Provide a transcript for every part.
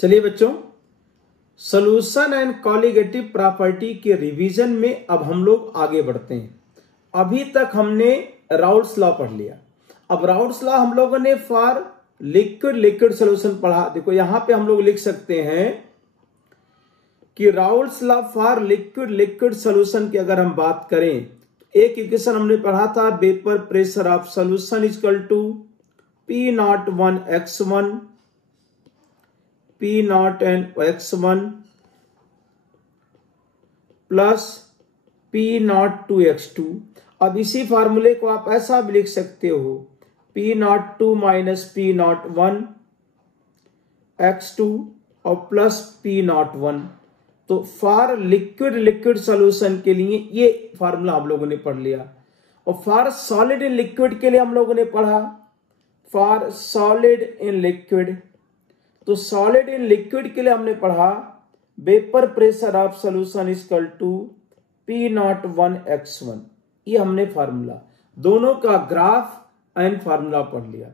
चलिए बच्चों, solution and colligative property के रिवीजन में अब हम लोग आगे बढ़ते हैं। अभी तक हमने राउल्ट्स लॉ पढ़ लिया। अब राउल्ट्स लॉ हम लोगों ने फॉर लिक्विड सॉल्यूशन पढ़ा। देखो यहां पे हम लोग लिख सकते हैं कि Raoult's law for liquid solution की अगर हम बात करें तो एक इक्वेशन हमने पढ़ा था, vapour pressure of solution equal to P01 x1 P0 x1 plus P02 x2। अब इसी फार्मूले को आप ऐसा भी लिख सकते हो, P02 माइनस P01 x2 और प्लस P01। तो फॉर लिक्विड सॉल्यूशन के लिए ये फार्मूला हम लोगों ने पढ़ लिया। और फॉर सॉलिड इन लिक्विड के लिए हम लोगों ने पढ़ा फॉर सॉलिड इन लिक्विड। तो सॉलिड इन लिक्विड के लिए हमने पढ़ा vapour pressure of solution equal to P01 x1। ये हमने फार्मूला दोनों का ग्राफ एंड फार्मूला पढ़ लिया।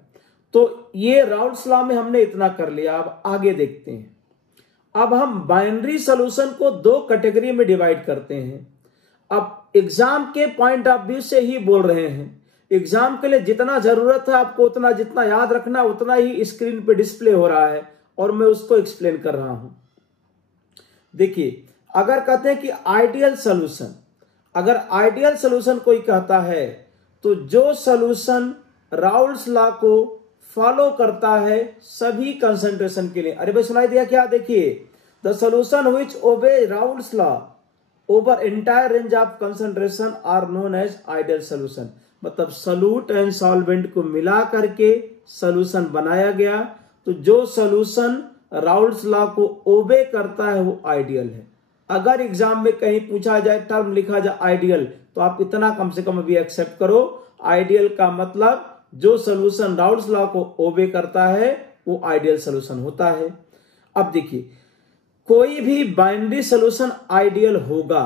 तो ये राउल्ट्स लॉ में हमने इतना कर लिया। अब आगे देखते हैं। अब हम बाइनरी सॉल्यूशन को दो कैटेगरी में डिवाइड करते हैं। अब एग्जाम के पॉइंट ऑफ व्यू से ही बोल रहे हैं। एग्जाम के लिए जितना जरूरत है आपको उतना जितना याद रखना उतना ही स्क्रीन पे डिस्प्ले हो रहा है और मैं उसको एक्सप्लेन कर रहा हूं। देखिए, अगर कहते हैं कि आइडियल सॉल्यूशन, अगर आइडियल सॉल्यूशन कोई कहता है तो जो सॉल्यूशन राउल्ट्स लॉ को फॉलो करता है सभी कंसंट्रेशन के लिए। अरे भाई सुनाई दिया क्या? देखिए, the solution which obey Raoult's law over entire range of concentration are known as ideal solution. मतलब सॉल्यूट एंड सॉल्वेंट को मिला करके सॉल्यूशन बनाया गया। तो जो सॉल्यूशन राउल्ट्स लॉ को ओबे करता है वो आइडियल है। अगर एग्जाम में कहीं पूछा जाए, टर्म लिखा जाए आइडियल, तो आप इतना कम से कम अभी एक्सेप्ट करो, आइडियल का मतलब जो सॉल्यूशन राउल्ट्स लॉ को ओबे करता है वो आइडियल सॉल्यूशन होता है। अब देखिए, कोई भी बाइनरी सॉल्यूशन आइडियल होगा।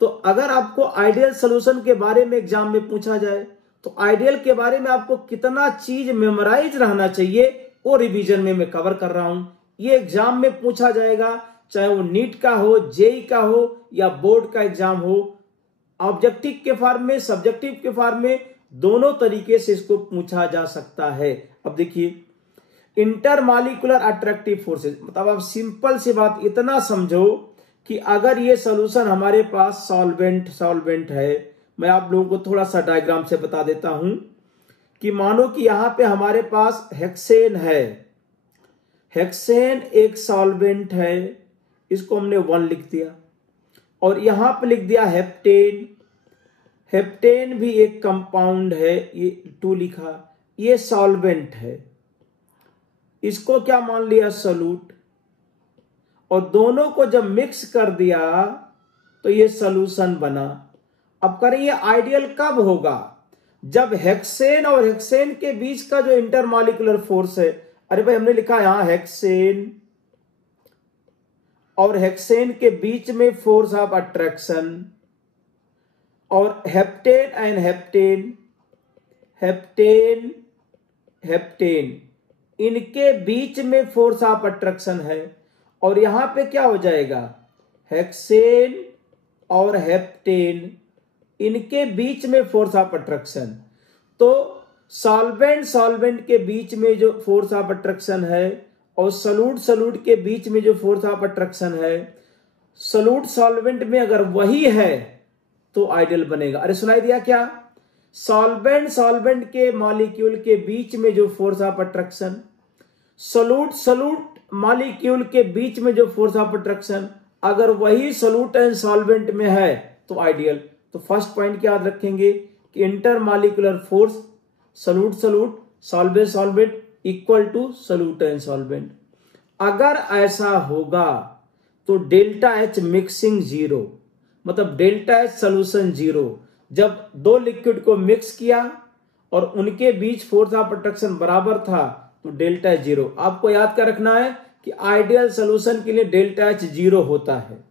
तो अगर आपको आइडियल सॉल्यूशन के बारे में एग्जाम में पूछा जाए तो आइडियल के बारे में आपको कितना चीज मेमोराइज रहना चाहिए वो रिवीजन में मैं कवर कर रहा हूं। ये एग्जाम में पूछा जाएगा, चाहे वो नीट का हो, जेई का हो या बोर्ड का एग्जाम हो। ऑब्जेक्टिव के फॉर्म में, सब्जेक्टिव के फॉर्म में, दोनों तरीके से इसको पूछा जा सकता है। अब देखिए, इंटरमॉलिक्यूलर अट्रैक्टिव फोर्सेस, मतलब आप सिंपल सी बात इतना समझो कि अगर ये सॉल्यूशन हमारे पास सॉल्वेंट है, मैं आप लोगों को थोड़ा सा डायग्राम से बता देता हूं कि मानो कि यहां पे हमारे पास हेक्सेन है। हेक्सेन एक सॉल्वेंट है, इसको हमने 1 लिख दिया। और यहां पे लिख दिया हेप्टेन। हेप्टेन भी एक कंपाउंड है, ये 2 लिखा। ये सॉल्वेंट है, इसको क्या मान लिया? सॉल्यूट। और दोनों को जब मिक्स कर दिया तो ये सॉल्यूशन बना। अब करें, ये आइडियल कब होगा? जब हेक्सेन और हेक्सेन के बीच का जो इंटरमॉलिक्यूलर फोर्स है, अरे भाई हमने लिखा यहां हेक्सेन और हेक्सेन के बीच में फोर्स ऑफ अट्रैक्शन, और हेप्टेन एंड हेप्टेन इनके बीच में फोर्स ऑफ अट्रैक्शन है। और यहां पे क्या हो जाएगा? हेक्सेन और हेप्टेन इनके बीच में फोर्स ऑफ अट्रैक्शन। तो सॉल्वेंट के बीच में जो फोर्स ऑफ अट्रैक्शन है और सॉल्यूट के बीच में जो फोर्स ऑफ अट्रैक्शन है, सॉल्यूट सॉल्वेंट में अगर वही है तो आइडियल बनेगा। अरे सुनाई दिया क्या? सॉल्वेंट के मॉलिक्यूल के बीच में जो force of attraction, solute molecule के बीच में जो फोर्स ऑफ अट्रैक्शन, अगर वही सॉल्यूट एंड सॉल्वेंट में है तो आइडियल। तो फर्स्ट पॉइंट क्या याद रखेंगे कि intermolecular force solute solvent equal to solute and solvent. अगर ऐसा होगा तो डेल्टा एच मिक्सिंग 0, मतलब डेल्टा एच सॉल्यूशन 0। जब दो लिक्विड को मिक्स किया और उनके बीच फोर्स ऑफ अट्रैक्शन बराबर था तो डेल्टा एच 0। आपको याद कर रखना है कि आइडियल सॉल्यूशन के लिए डेल्टा एच 0 होता है,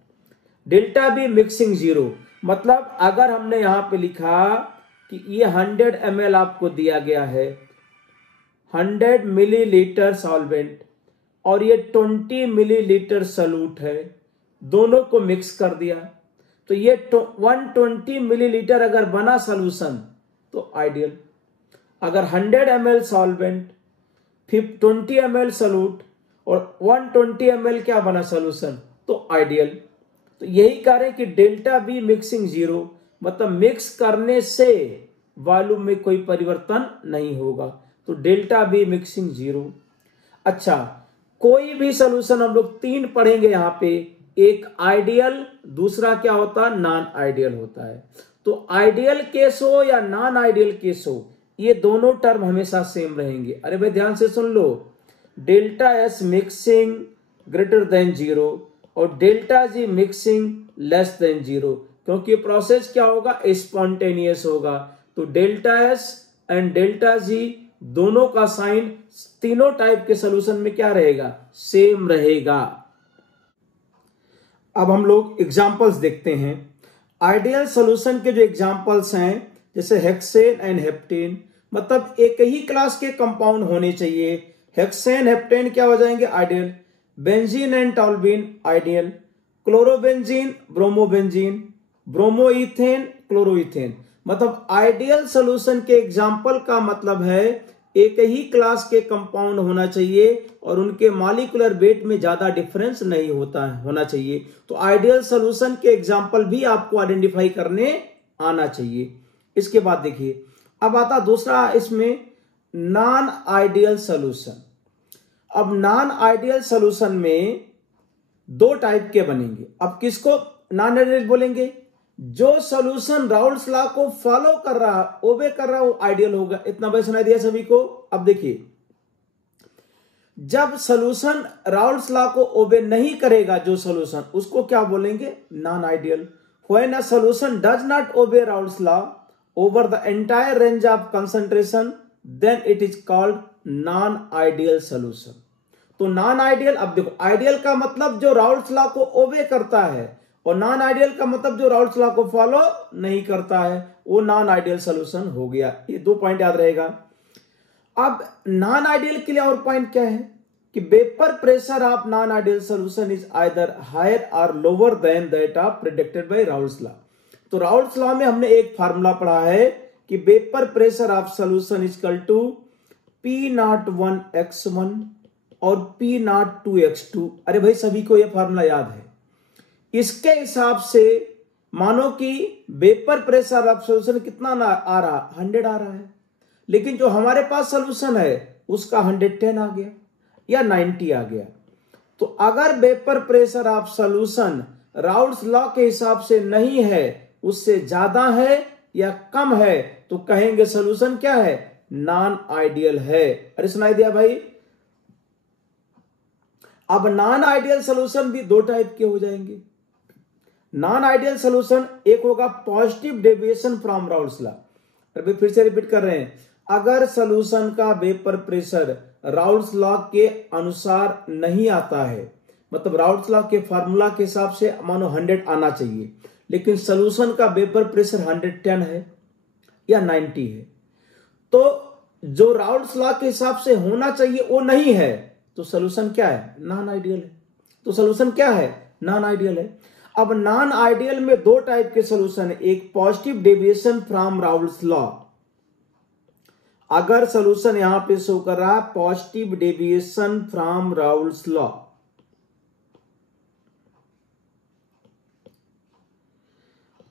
डेल्टा बी मिक्सिंग 0। मतलब अगर हमने यहां पे लिखा कि ये 100 ml आपको दिया गया है, 100 मिलीलीटर सॉल्वेंट, और ये 20 मिलीलीटर सॉल्यूट है, दोनों को मिक्स कर दिया तो ये 120 मिलीलीटर अगर बना सॉल्यूशन तो आइडियल। अगर 100 ml सॉल्वेंट, 20 ml सॉल्यूट और 120 ml क्या बना सॉल्यूशन तो आइडियल। तो यही कह रहे हैं कि डेल्टा बी मिक्सिंग जीरो, मतलब मिक्स करने से वॉल्यूम में कोई परिवर्तन नहीं होगा, तो डेल्टा बी मिक्सिंग जीरो। अच्छा, कोई भी सॉल्यूशन हम लोग तीन पढ़ेंगे यहां पे, एक आइडियल, दूसरा क्या होता है नॉन आइडियल होता है। तो आइडियल केस हो या नॉन आइडियल केस हो, ये दोनों टर्म हमेशा सेम रहेंगे। अरे भाई ध्यान से सुन लो, delta S mixing greater than zero और delta G mixing less than zero, क्योंकि प्रोसेस क्या होगा स्पॉन्टेनियस होगा। तो delta S and delta G दोनों का साइन तीनों टाइप के सॉल्यूशन में क्या रहेगा सेम रहेगा। अब हम लोग एग्जांपल्स देखते हैं। आइडियल सॉल्यूशन के जो एग्जांपल्स हैं जैसे हेक्सेन एंड हेप्टेन, मतलब एक ही क्लास के कंपाउंड होने चाहिए। हेक्सेन हेप्टेन क्या हो जाएंगे ideal, benzene and toluene ideal, chlorobenzene bromobenzene, bromoethane chloroethane. मतलब आइडियल सॉल्यूशन के एग्जांपल का मतलब है एक ही क्लास के कंपाउंड होना चाहिए और उनके मॉलिक्यूलर वेट में ज्यादा डिफरेंस नहीं होना चाहिए। तो आइडियल सॉल्यूशन के एग्जांपल भी आपको आइडेंटिफाई करने आना चाहिए। इसके बाद देखिए, अब आता दूसरा इसमें नॉन आइडियल सॉल्यूशन। अब नॉन आइडियल सॉल्यूशन में दो टाइप के बनेंगे। अब किसको नॉन आइडियल बोलेंगे, जो सॉल्यूशन राउल्स लॉ को फॉलो कर रहा, ओबे कर रहा, वो आइडियल होगा। इतना भाई सुनाई दिया सभी को। अब देखिए, जब सॉल्यूशन राउल्स लॉ को ओबे नहीं करेगा जो सॉल्यूशन, उसको क्या बोलेंगे non ideal. When a solution does not obey Raoult's law over the entire range of concentration then it is called non ideal solution. तो नॉन आइडियल, अब देखो आइडियल का मतलब जो राउल्स लॉ को ओबे करता है और नॉन आइडियल का मतलब जो राउल्स लॉ को फॉलो नहीं करता है, वो नॉन आइडियल सॉल्यूशन हो गया। ये दो पॉइंट याद रहेगा। अब नॉन आइडियल के लिए और पॉइंट क्या है कि vapour pressure of non ideal solution is either higher और lower than that of predicted by Raoult's law. तो राउल्स लॉ में हमने एक फार्मूला पढ़ा है कि vapour pressure of solution is equal to P01x1 और P02x2। अरे भाई सभी को यह फार्मूला याद है। इसके हिसाब से मानो कि वेपर प्रेशर ऑफ सॉल्यूशन कितना आ रहा 100 आ रहा है, लेकिन जो हमारे पास सॉल्यूशन है उसका 110 आ गया या 90 आ गया। तो अगर vapour pressure of solution Raoult's law के हिसाब से नहीं है, उससे ज्यादा है या कम है, तो कहेंगे सॉल्यूशन क्या है नॉन आइडियल है। अरे सुनाई दिया भाई। अब नॉन आइडियल सॉल्यूशन भी दो टाइप के हो जाएंगे। नॉन आइडियल सॉल्यूशन एक होगा positive deviation from Raoult's law. अभी फिर से रिपीट कर रहे हैं, अगर सॉल्यूशन का वेपर प्रेशर राउल्स लॉ के अनुसार नहीं आता है, मतलब राउल्स लॉ के फार्मूला के हिसाब से मानो 100 आना चाहिए, लेकिन सॉल्यूशन का वेपर प्रेशर 110 है या 90 है, तो जो राउल्स लॉ के हिसाब से होना चाहिए वो नहीं है, तो सॉल्यूशन क्या है नॉन आइडियल है। तो सॉल्यूशन क्या है नॉन आइडियल है। अब नॉन आइडियल में दो टाइप के सॉल्यूशन है, एक positive deviation from Raoult's law. अगर सॉल्यूशन यहां पे शो कर रहा है positive deviation from Raoult's law,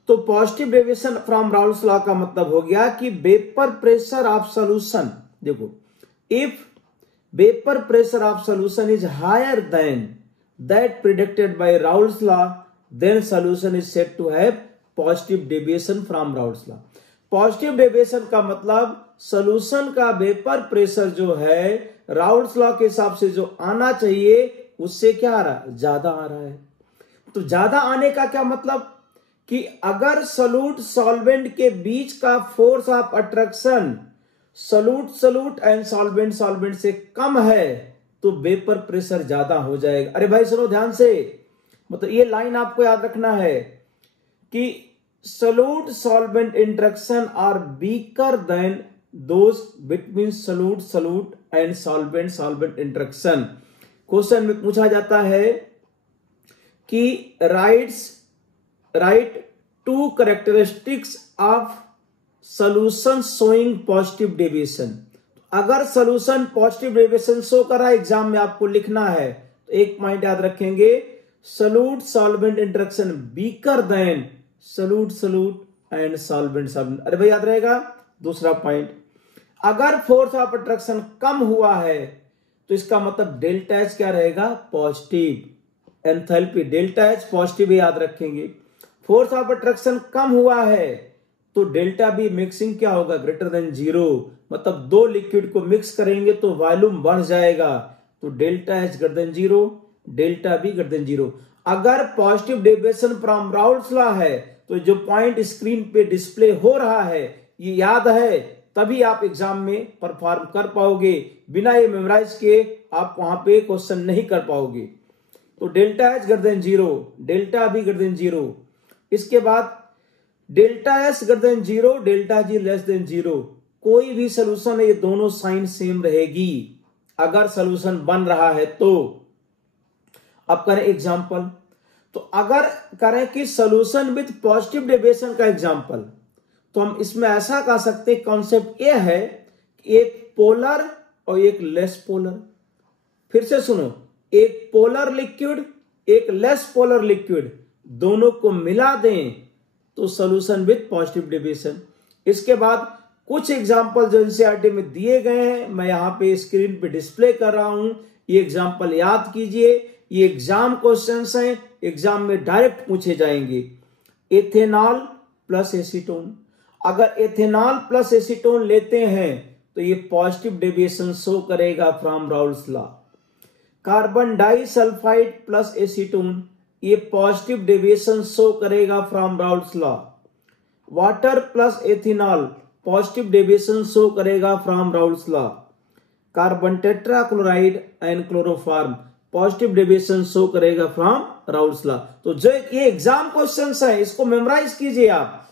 तो positive deviation from Raoult's law का मतलब हो गया कि वेपर प्रेशर ऑफ सॉल्यूशन, देखो if vapour pressure of solution is higher than that predicted by Raoult's law, then solution is said to have positive deviation from Raoult's law। Positive deviation का मतलब solution का vapour pressure जो है Raoult's law के हिसाब से जो आना चाहिए उससे क्या आ रहा है ज्यादा आ रहा है। तो ज्यादा आने का क्या मतलब कि अगर सॉल्यूट सॉल्वेंट के बीच का force of attraction solute and solvent से कम है तो वेपर प्रेशर ज्यादा हो जाएगा। अरे भाई सुनो ध्यान से, मतलब ये लाइन आपको याद रखना है कि solute solvent interaction are weaker than those between solute and solvent interaction. Question में पूछा जाता है कि write 2 characteristics of solution showing positive deviation. अगर सॉल्यूशन पॉजिटिव डेविएशन शो कर रहा है, एग्जाम में आपको लिखना है, तो एक पॉइंट याद रखेंगे, solute solvent interaction weaker then solute and solvent. अरे भाई याद रहेगा। दूसरा पॉइंट, अगर फोर्स ऑफ अट्रैक्शन कम हुआ है तो इसका मतलब डेल्टा एच क्या रहेगा, positive. Enthalpy delta H positive याद रखेंगे। फोर्स ऑफ अट्रैक्शन कम हुआ है तो डेल्टा बी मिक्सिंग क्या होगा, ग्रेटर देन 0। मतलब दो लिक्विड को मिक्स करेंगे तो वॉल्यूम बढ़ जाएगा, तो delta H greater than 0, delta be greater than 0। अगर positive deviation from Raoult's law है तो जो पॉइंट स्क्रीन पे डिस्प्ले हो रहा है ये याद है, तभी आप एग्जाम में परफॉर्म कर पाओगे। बिना ये मेमोराइज किए आप वहां पे क्वेश्चन नहीं कर पाओगे। तो delta H greater than 0, delta be greater than 0। इसके बाद delta S greater than 0, delta G less than 0। कोई भी सोल्यूशन है ये दोनों साइन सेम रहेगी अगर सोल्यूशन बन रहा है तो। अब करें एग्जांपल, तो अगर करें कि सोल्यूशन विद पॉजिटिव डेविएशन का एग्जांपल, तो हम इसमें ऐसा कह सकते हैं, कॉन्सेप्ट ये है कि एक पोलर और एक लेस पोलर। फिर से सुनो, एक पोलर लिक्विड एक लेस पोलर लिक्विड दोनों को मिला दें तो सोल्यूशन विद पॉजिटिव डेविएशन। इसके बाद कुछ एग्जांपल जो एनसीईआरटी में दिए गए हैं मैं यहां पे स्क्रीन पे डिस्प्ले कर रहा हूं, ये एग्जांपल याद कीजिए। ये एग्जाम क्वेश्चंस हैं, एग्जाम में डायरेक्ट पूछे जाएंगे। एथेनॉल प्लस एसीटोन, अगर एथेनॉल प्लस एसीटोन लेते हैं तो ये पॉजिटिव डेविएशन शो करेगा from Raoult's law. Carbon disulphide plus acetone, ये पॉजिटिव डेविएशन शो करेगा from Raoult's law. Water plus ethanol positive deviation show करेगा from Raoult's law. Carbon tetrachloride and chloroform positive deviation show करेगा from Raoult's law. तो जो ये exam questions है इसको memorise कीजिए आप।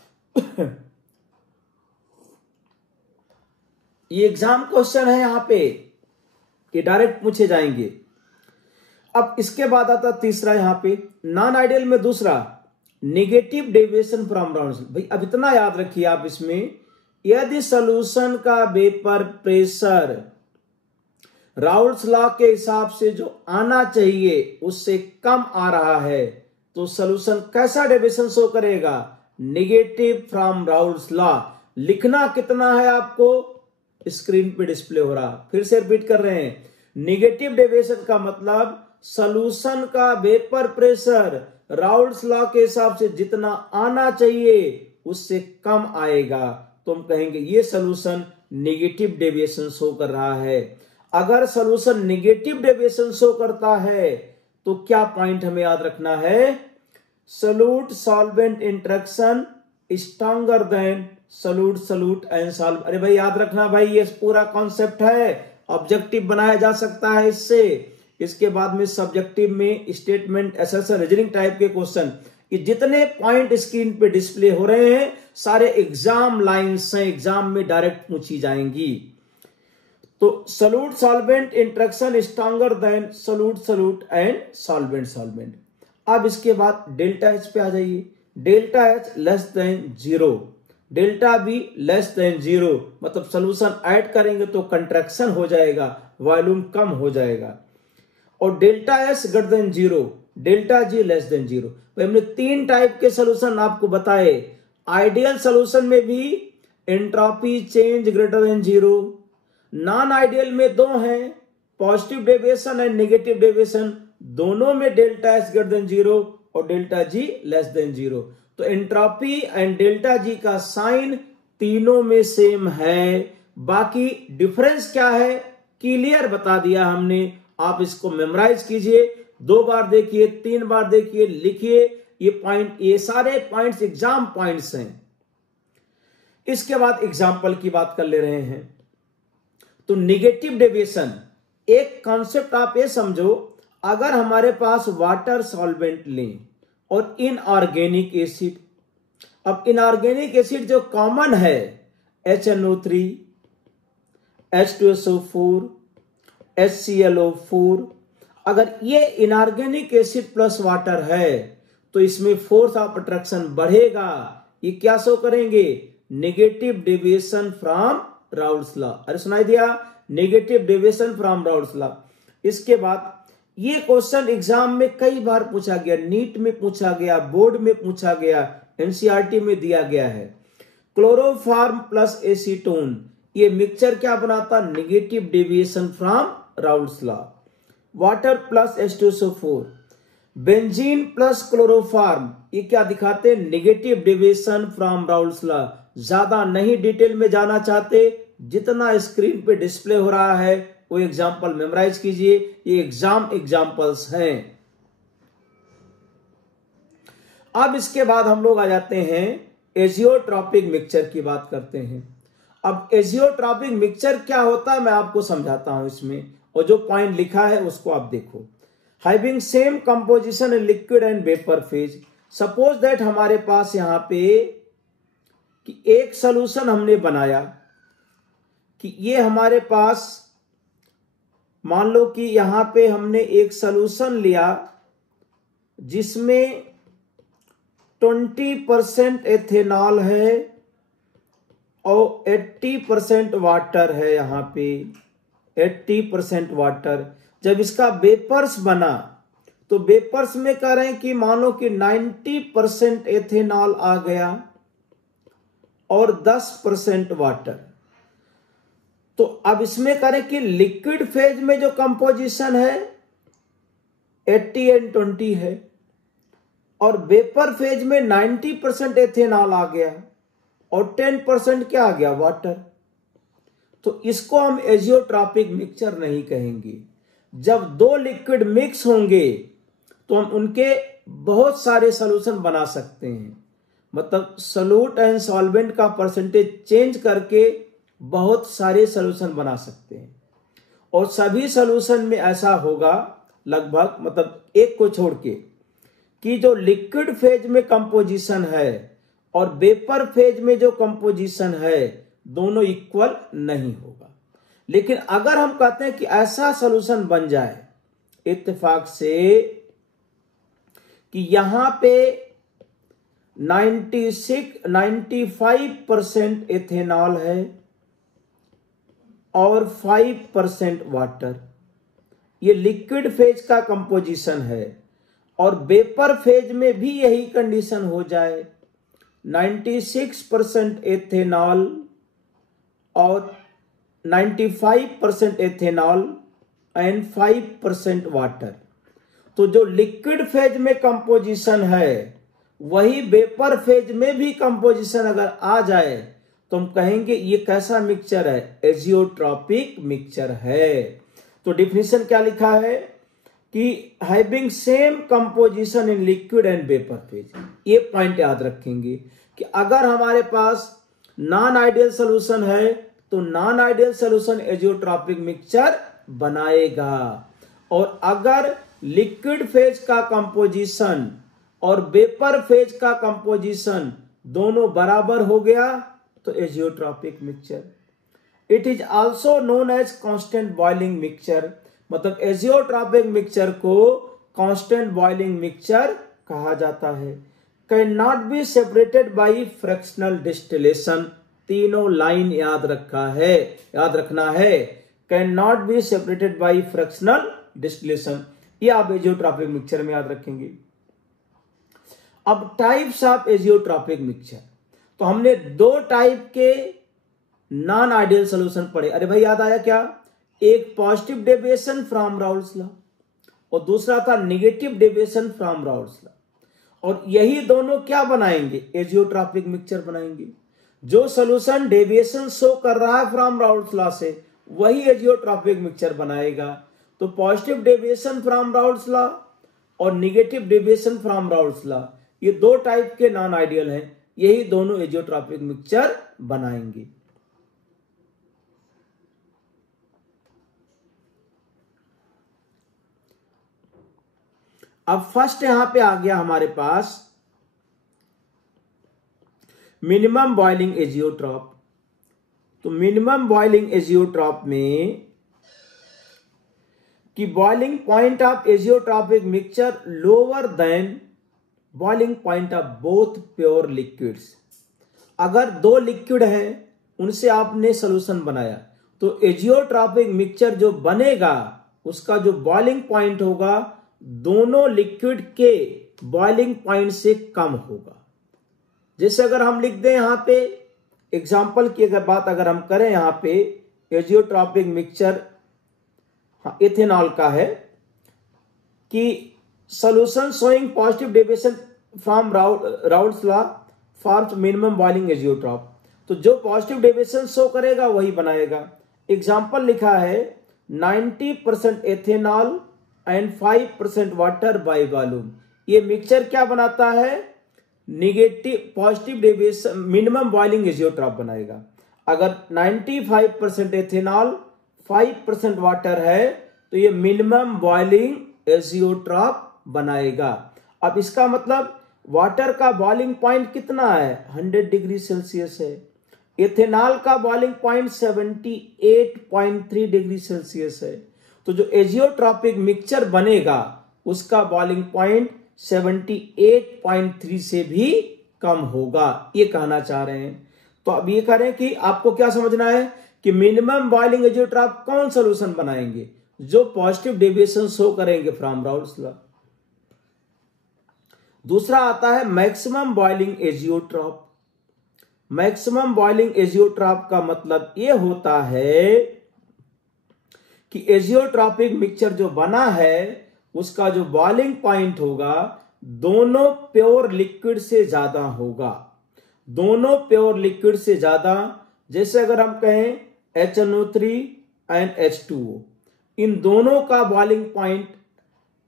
ये एग्जाम क्वेश्चन है यहां पे, ये डायरेक्ट पूछे जाएंगे। अब इसके बाद आता तीसरा यहां पे नॉन आइडियल में दूसरा नेगेटिव डेविएशन फ्रॉम राउल्स। भाई अब इतना याद रखिए आप इसमें, यदि सॉल्यूशन का वेपर प्रेशर राउल्स लॉ के हिसाब से जो आना चाहिए उससे कम आ रहा है तो सॉल्यूशन कैसा डेविएशन शो करेगा, नेगेटिव फ्रॉम राउल्स लॉ। लिखना कितना है आपको, स्क्रीन पे डिस्प्ले हो रहा। फिर से रिपीट कर रहे हैं, नेगेटिव डेविएशन का मतलब सॉल्यूशन का वेपर प्रेशर राउल्स लॉ के हिसाब से जितना आना चाहिए उससे कम आएगा तो हम कहेंगे ये सॉल्यूशन नेगेटिव डेविएशन शो कर रहा है। अगर सॉल्यूशन नेगेटिव डेविएशन शो करता है तो क्या पॉइंट हमें याद रखना है, solute solvent interaction stronger than solute and solve. अरे भाई याद रखना भाई, ये पूरा कॉन्सेप्ट है, ऑब्जेक्टिव बनाया जा सकता है इससे। इसके बाद में सब्जेक्टिव में स्टेटमेंट एसेसर रीजनिंग टाइप के क्वेश्चन, ये जितने पॉइंट स्क्रीन पे डिस्प्ले हो रहे हैं सारे एग्जाम लाइन्स हैं, एग्जाम में डायरेक्ट पूछी जाएंगी। तो solute solvent interaction stronger than solute and solvent. अब इसके बाद डेल्टा एच पे आ जाइए, delta H less than 0, delta be less than 0, मतलब सोल्यूशन ऐड करेंगे तो कंट्रैक्शन हो जाएगा, वॉल्यूम कम हो जाएगा। और delta S greater than 0, delta G less than 0। तो हमने 3 टाइप के सोल्यूशन आपको बताए। आइडियल सोल्यूशन में भी entropy change greater than 0, non ideal में 2 हैं, positive deviation and negative deviation, दोनों में डेल्टा एस ग्रेटर देन 0 और डेल्टा जी लेस देन 0। तो एंट्रोपी एंड डेल्टा जी का साइन तीनों में सेम है, बाकी डिफरेंस क्या है क्लियर बता दिया हमने। आप इसको मेमोराइज कीजिए, 2 बार देखिए, 3 बार देखिए, लिखिए ये पॉइंट, ये सारे पॉइंट्स एग्जाम पॉइंट्स हैं। इसके बाद एग्जाम्पल की बात कर ले रहे हैं। तो नेगेटिव डेविएशन, एक कॉन्सेप्ट आप ये समझो, अगर हमारे पास वाटर सॉल्वेंट लें और इनऑर्गेनिक एसिड, अब इनऑर्गेनिक एसिड जो कॉमन है HNO3, H2SO4, HClO4, अगर ये इनऑर्गेनिक एसिड प्लस वाटर है तो इसमें फोर्स ऑफ अट्रैक्शन बढ़ेगा। ये क्या शो करेंगे? Negative deviation from Raoult's law. अरे सुनाई दिया? Negative deviation from Raoult's law. इसके बाद ये क्वेश्चन एग्जाम में कई बार पूछा गया, नीट में पूछा गया, बोर्ड में पूछा गया, एनसीईआरटी में दिया गया है। क्लोरोफॉर्म प्लस एसीटोन ये मिक्सचर क्या बनाता? Negative deviation from Raoult's law. Water plus H2SO4, benzene plus chloroform ये क्या दिखाते? Negative deviation from Raoult's law. ज्यादा नहीं डिटेल में जाना चाहते, जितना स्क्रीन पे डिस्प्ले हो रहा है वो एग्जाम्पल मेमोराइज कीजिए। ये एग्जाम्पल्स हैं। अब इसके बाद हम लोग आ जाते हैं एजियोट्रॉपिक मिक्सचर की बात करते हैं। अब एजियोट्रॉपिक मिक्सचर क्या होता है मैं आपको समझाता हूं इसमें, और जो पॉइंट लिखा है उसको आप देखो। Having same composition in liquid and vapour phase. Suppose that हमारे पास यहां पे कि एक सॉल्यूशन हमने बनाया, कि ये हमारे पास मान लो कि यहां पे हमने एक सॉल्यूशन लिया जिसमें 20% एथेनॉल है और 80% वाटर है। यहां पे 80% वाटर। जब इसका वेपर्स बना तो वेपर्स में कह रहे हैं कि मानो कि 90% एथेनॉल आ गया और 10% वाटर। तो अब इसमें करें कि लिक्विड फेज में जो कंपोजिशन है 80 और 20 है, और वेपर फेज में 90% एथेनॉल आ गया और 10% क्या आ गया? वाटर। तो इसको हम एजियोट्रॉपिक मिक्सचर नहीं कहेंगे। जब दो लिक्विड मिक्स होंगे तो हम उनके बहुत सारे सॉल्यूशन बना सकते हैं। मतलब सोल्यूट एंड सॉल्वेंट का परसेंटेज चेंज करके बहुत सारे सॉल्यूशन बना सकते हैं। और सभी सॉल्यूशन में ऐसा होगा लगभग, मतलब एक को छोड़ के, कि जो लिक्विड फेज में कंपोजिशन है और वेपर फेज में जो कंपोजिशन है दोनों इक्वल नहीं होगा। लेकिन अगर हम कहते हैं कि ऐसा सॉल्यूशन बन जाए इत्तेफाक से कि यहां पे 95% एथेनॉल है और 5% वाटर, ये लिक्विड फेज का कंपोजिशन है, और वेपर फेज में भी यही कंडीशन हो जाए 96% एथेनॉल और 95% एथेनॉल एंड 5% वाटर, तो जो लिक्विड फेज में कंपोजिशन है वही वेपर फेज में भी कंपोजिशन अगर आ जाए तो हम कहेंगे ये कैसा मिक्सचर है? एजियोट्रॉपिक मिक्सचर है। तो डिफिनीशन क्या लिखा है कि having same composition in liquid and vapour phase. ये पॉइंट याद रखेंगे कि अगर हमारे पास नॉन आइडियल सॉल्यूशन है तो non ideal solution azeotropic mixture बनाएगा, और अगर लिक्विड फेज का कंपोजिशन और वेपर फेज का कंपोजिशन दोनों बराबर हो गया तो azeotropic mixture. It is also known as constant boiling mixture. मतलब एजियोट्रॉपिक मिक्सचर को कांस्टेंट बॉइलिंग मिक्सचर कहा जाता है। Can not be separated by fractional distillation. तीनों लाइन याद रखना है। Can not be separated by fractional distillation, ये आप एजियोट्रॉपिक मिक्सचर में याद रखेंगे। अब टाइप्स ऑफ एजियोट्रॉपिक मिक्सचर, तो हमने दो टाइप के नॉन आइडियल सॉल्यूशन पढ़े। अरे भाई याद आया क्या? एक positive deviation from Raoult's law और दूसरा था negative deviation from Raoult's law, और यही दोनों क्या बनाएंगे? एजियोट्रॉपिक मिक्सचर बनाएंगे। जो सॉल्यूशन डेविएशन शो कर रहा है फ्रॉम राउल्स लॉ से वही एजियोट्रॉपिक मिक्सचर बनाएगा। तो positive deviation from Raoult's law और negative deviation from Raoult's law, ये दो टाइप के नॉन आइडियल हैं, यही दोनों एजियोट्रॉपिक मिक्सचर बनाएंगे। अब फर्स्ट यहां पे आ गया हमारे पास मिनिमम बॉइलिंग एजियोट्रॉप। तो मिनिमम बॉइलिंग एजियोट्रॉप में कि boiling point of azeotropic mixture lower than boiling point of both pure liquids. अगर दो लिक्विड हैं उनसे आपने सोल्यूशन बनाया तो एजियोट्रॉपिक मिक्सचर जो बनेगा उसका जो बॉइलिंग पॉइंट होगा दोनों लिक्विड के बॉइलिंग पॉइंट से कम होगा। जैसे अगर हम लिख दें यहां पे एग्जांपल की अगर बात अगर हम करें यहां पे एजियोट्रॉपिक मिक्सचर इथेनॉल का है कि solution showing positive deviation from Raoult's law forms minimum boiling azeotrope. तो जो पॉजिटिव डेविएशन शो करेगा वही बनाएगा। एग्जांपल लिखा है 90% ethanol and 5% water by volume. ये मिक्सचर क्या बनाता है? Negative positive deviation minimum boiling azeotrope बनाएगा। अगर 95% एथेनॉल 5% वाटर है तो ये मिनिमम बॉइलिंग एजियोट्रॉप बनाएगा। अब इसका मतलब वाटर का बॉइलिंग पॉइंट कितना है? 100 डिग्री सेल्सियस है। एथेनॉल का बॉइलिंग पॉइंट 78.3 डिग्री सेल्सियस है। तो जो एजियोट्रॉपिक मिक्सचर बनेगा उसका बॉइलिंग पॉइंट 78.3 से भी कम होगा, ये कहना चाह रहे हैं। तो अब ये करें कि आपको क्या समझना है कि मिनिमम बॉइलिंग एजियोट्रॉप कौन सोल्यूशन बनाएंगे? जो पॉजिटिव डेविएशन शो करेंगे फ्रॉम राउल्ट्स लॉ। दूसरा आता है maximum boiling azeotrope. Maximum boiling azeotrope का मतलब यह होता है कि एजियोट्रॉपिक मिक्सचर जो बना है उसका जो बॉइलिंग पॉइंट होगा दोनों प्योर लिक्विड से ज्यादा होगा। दोनों प्योर लिक्विड से ज्यादा, जैसे अगर हम कहें HNO3 एंड H2O, इन दोनों का बॉइलिंग पॉइंट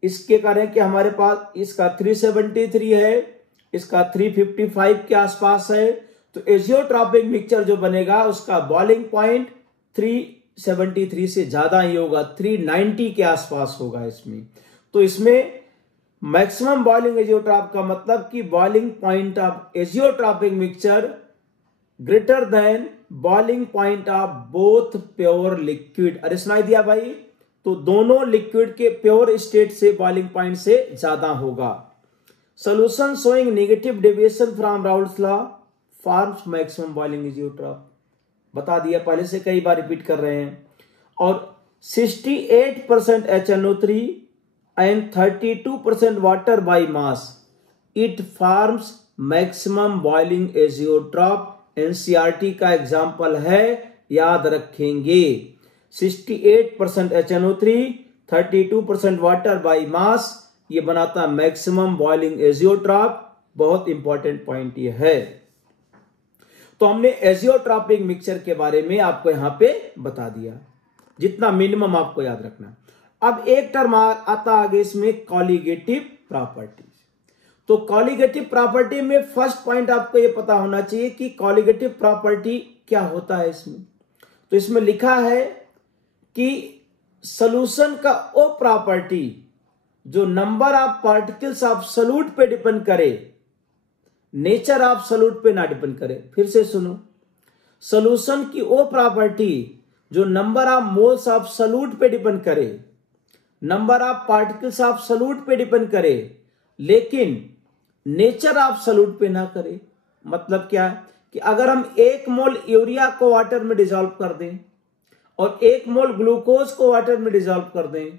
इसके करें कि हमारे पास इसका 373 है, इसका 355 के आसपास है। तो एजियोट्रॉपिक मिक्सचर जो बनेगा उसका बॉइलिंग पॉइंट 373 से ज्यादा ही होगा, 390 के आसपास होगा इसमें। तो इसमें मैक्सिमम बॉइलिंग एजियोट्रॉप का मतलब कि boiling point of azeotropic mixture greater than boiling point of both pure liquid. अरे सुनाई दिया भाई? तो दोनों लिक्विड के प्योर स्टेट से बॉइलिंग पॉइंट से ज्यादा होगा। Solution showing negative deviation from Raoult's law forms maximum boiling azeotrope. बता दिया, पहले से कई बार रिपीट कर रहे हैं। और 68% HNO3 and 32% water by mass, it forms maximum boiling azeotrope. NCERT का एग्जाम्पल है, याद रखेंगे। 68% HNO3, 32% वाटर बाय मास, ये बनाता मैक्सिमम बॉइलिंग एजियोट्रॉप। बहुत इंपॉर्टेंट पॉइंट ये है। तो हमने एजियोट्रॉपिक मिक्सचर के बारे में आपको यहां पे बता दिया, जितना मिनिमम आपको याद रखना। अब एक टर्म आता आगे इसमें, कॉलिगेटिव प्रॉपर्टीज। तो कॉलिगेटिव प्रॉपर्टी में फर्स्ट पॉइंट आपको यह पता होना चाहिए कि कॉलिगेटिव प्रॉपर्टी क्या होता है इसमें। तो इसमें लिखा है कि सॉल्यूशन का ओ प्रॉपर्टी जो number of particles of solute पे डिपेंड करे, नेचर ऑफ सॉल्यूट पे ना डिपेंड करे। फिर से सुनो, सॉल्यूशन की वो प्रॉपर्टी जो number of moles of solute पे डिपेंड करे, number of particles of solute पे डिपेंड करे, लेकिन नेचर ऑफ सॉल्यूट पे ना करे। मतलब क्या कि अगर हम 1 मोल यूरिया को वाटर में डिसॉल्व कर दें और 1 मोल ग्लूकोज को वाटर में डिसॉल्व कर दें,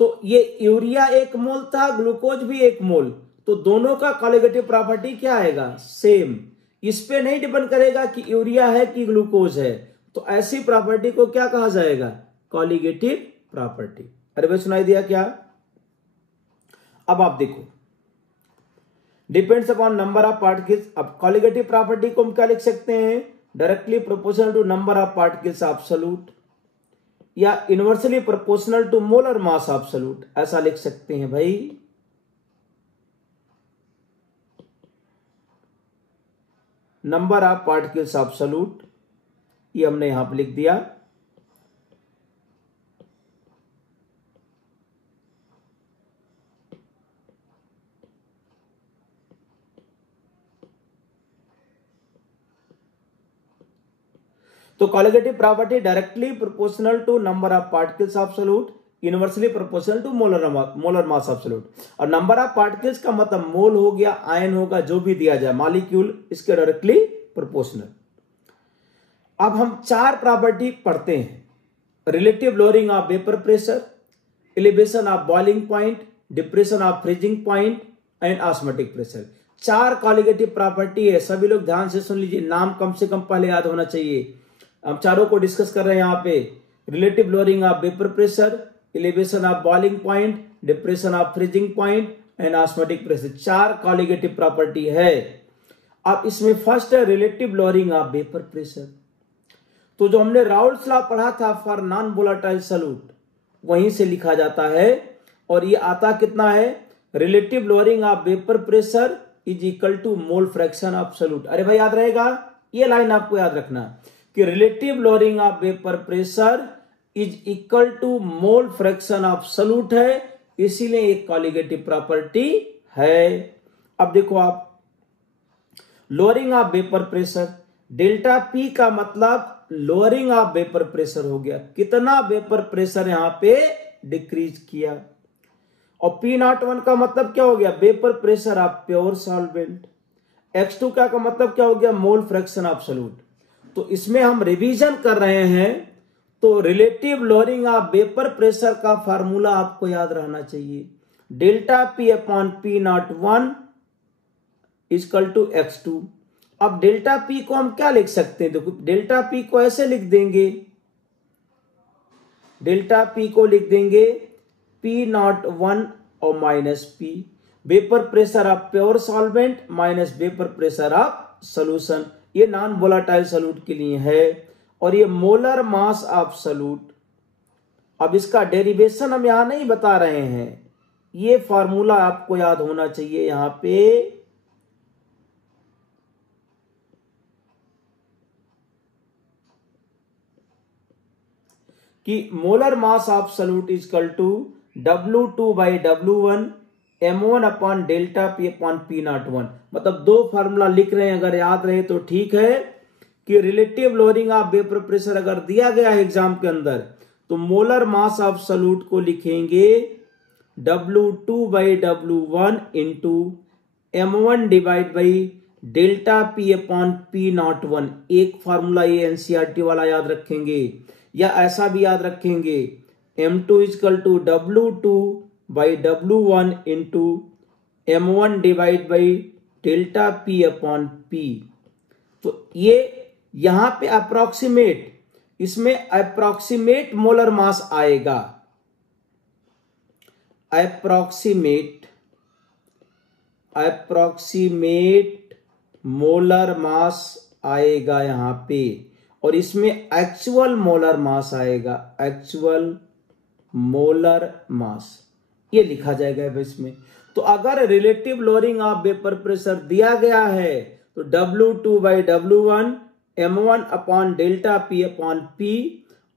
तो ये यूरिया 1 मोल था, ग्लूकोज भी 1 मोल, तो दोनों का कॉलिगेटिव प्रॉपर्टी क्या आएगा? सेम। इस पे नहीं डिपेंड करेगा कि यूरिया है कि ग्लूकोज है। तो ऐसी प्रॉपर्टी को क्या कहा जाएगा? Colligative property. अरे भाई सुनाई दिया क्या? अब आप देखो, depends upon number of particles. अब कॉलिगेटिव प्रॉपर्टी को हम क्या लिख सकते हैं? Directly proportional to number of particles of solute, या inversely proportional to molar mass of solute, ऐसा लिख सकते हैं भाई। Number of particles of solute, ये हमने यहां पर लिख दिया। तो colligative property directly proportional to number of particles of solute, inversely proportional to molar mass absolute. और नंबर ऑफ पार्टिकल्स का मतलब मोल हो गया, आयन होगा, जो भी दिया जाए, मॉलिक्यूल इसके डायरेक्टली प्रोपोर्शनल। अब हम 4 प्रॉपर्टी पढ़ते हैं। Relative lowering of vapour pressure, elevation of boiling point, depression of freezing point and osmotic pressure. 4 colligative property है। सभी लोग ध्यान से सुन लीजिए, नाम कम से कम पहले याद होना चाहिए। हम चारों को डिस्कस कर रहे हैं यहाँ पे। Relative lowering of vapour pressure, elevation of boiling point, depression of freezing point and osmotic pressure. 4 colligative property है। अब इसमें फर्स्ट है relative lowering of vapour pressure. तो जो हमने राउल्ट्स लॉ पढ़ा था फॉर नॉन वोलेटाइल सॉल्यूट, वहीं से लिखा जाता है। और ये आता कितना है, relative lowering of vapour pressure is equal to mole fraction of solute. अरे भाई याद रहेगा, ये लाइन आपको याद रखना कि relative lowering of vapour pressure is equal to mole fraction of solute है, इसीलिए एक कॉलिगेटिव प्रॉपर्टी है। अब देखो आप, lowering of vapour pressure, delta P का मतलब लोअरिंग ऑफ वेपर प्रेशर हो गया, कितना वेपर प्रेशर यहां पे डिक्रीज किया। और P01 का मतलब क्या हो गया, vapour pressure of pure solvent. X2 का मतलब क्या हो गया, मोल फ्रैक्शन ऑफ सॉल्यूट। तो इसमें हम रिवीजन कर रहे हैं, तो relative lowering of vapour pressure का फार्मूला आपको याद रहना चाहिए, delta P upon P01 equal to X2। अब डेल्टा P को हम क्या लिख सकते हैं, देखो डेल्टा P को ऐसे लिख देंगे, डेल्टा P को लिख देंगे P01 और minus P, vapour pressure of pure solvent minus vapour pressure of solution. ये नॉन वोलेटाइल सॉल्यूट के लिए है। और ये मोलर मास ऑफ सॉल्यूट। अब इसका डेरिवेशन हम यहां नहीं बता रहे हैं, ये फॉर्मूला आपको याद होना चाहिए यहां पे। कि molar mass of solute is equal to W2 by W1 M1 upon delta P upon P01। मतलब 2 फार्मूला लिख रहे हैं, अगर याद रहे तो ठीक है। कि relative lowering of vapour pressure अगर दिया गया है एग्जाम के अंदर, तो मोलर मास ऑफ सॉल्यूट को लिखेंगे W2 by W1 into M1 divide by delta P upon P01। एक फार्मूला ये NCERT वाला याद रखेंगे, या ऐसा भी याद रखेंगे, M2 equal to W2 by W1 into M1 divide by delta P upon P। तो ये यहां पे अप्रोक्सीमेट, इसमें अप्रोक्सीमेट मोलर मास आएगा, अप्रोक्सीमेट मोलर मास आएगा यहां पे। और इसमें एक्चुअल मोलर मास आएगा, एक्चुअल मोलर मास, ये लिखा जाएगा इसमें। तो अगर relative lowering of vapour pressure दिया गया है, तो W2 by W1 M1 upon delta P upon P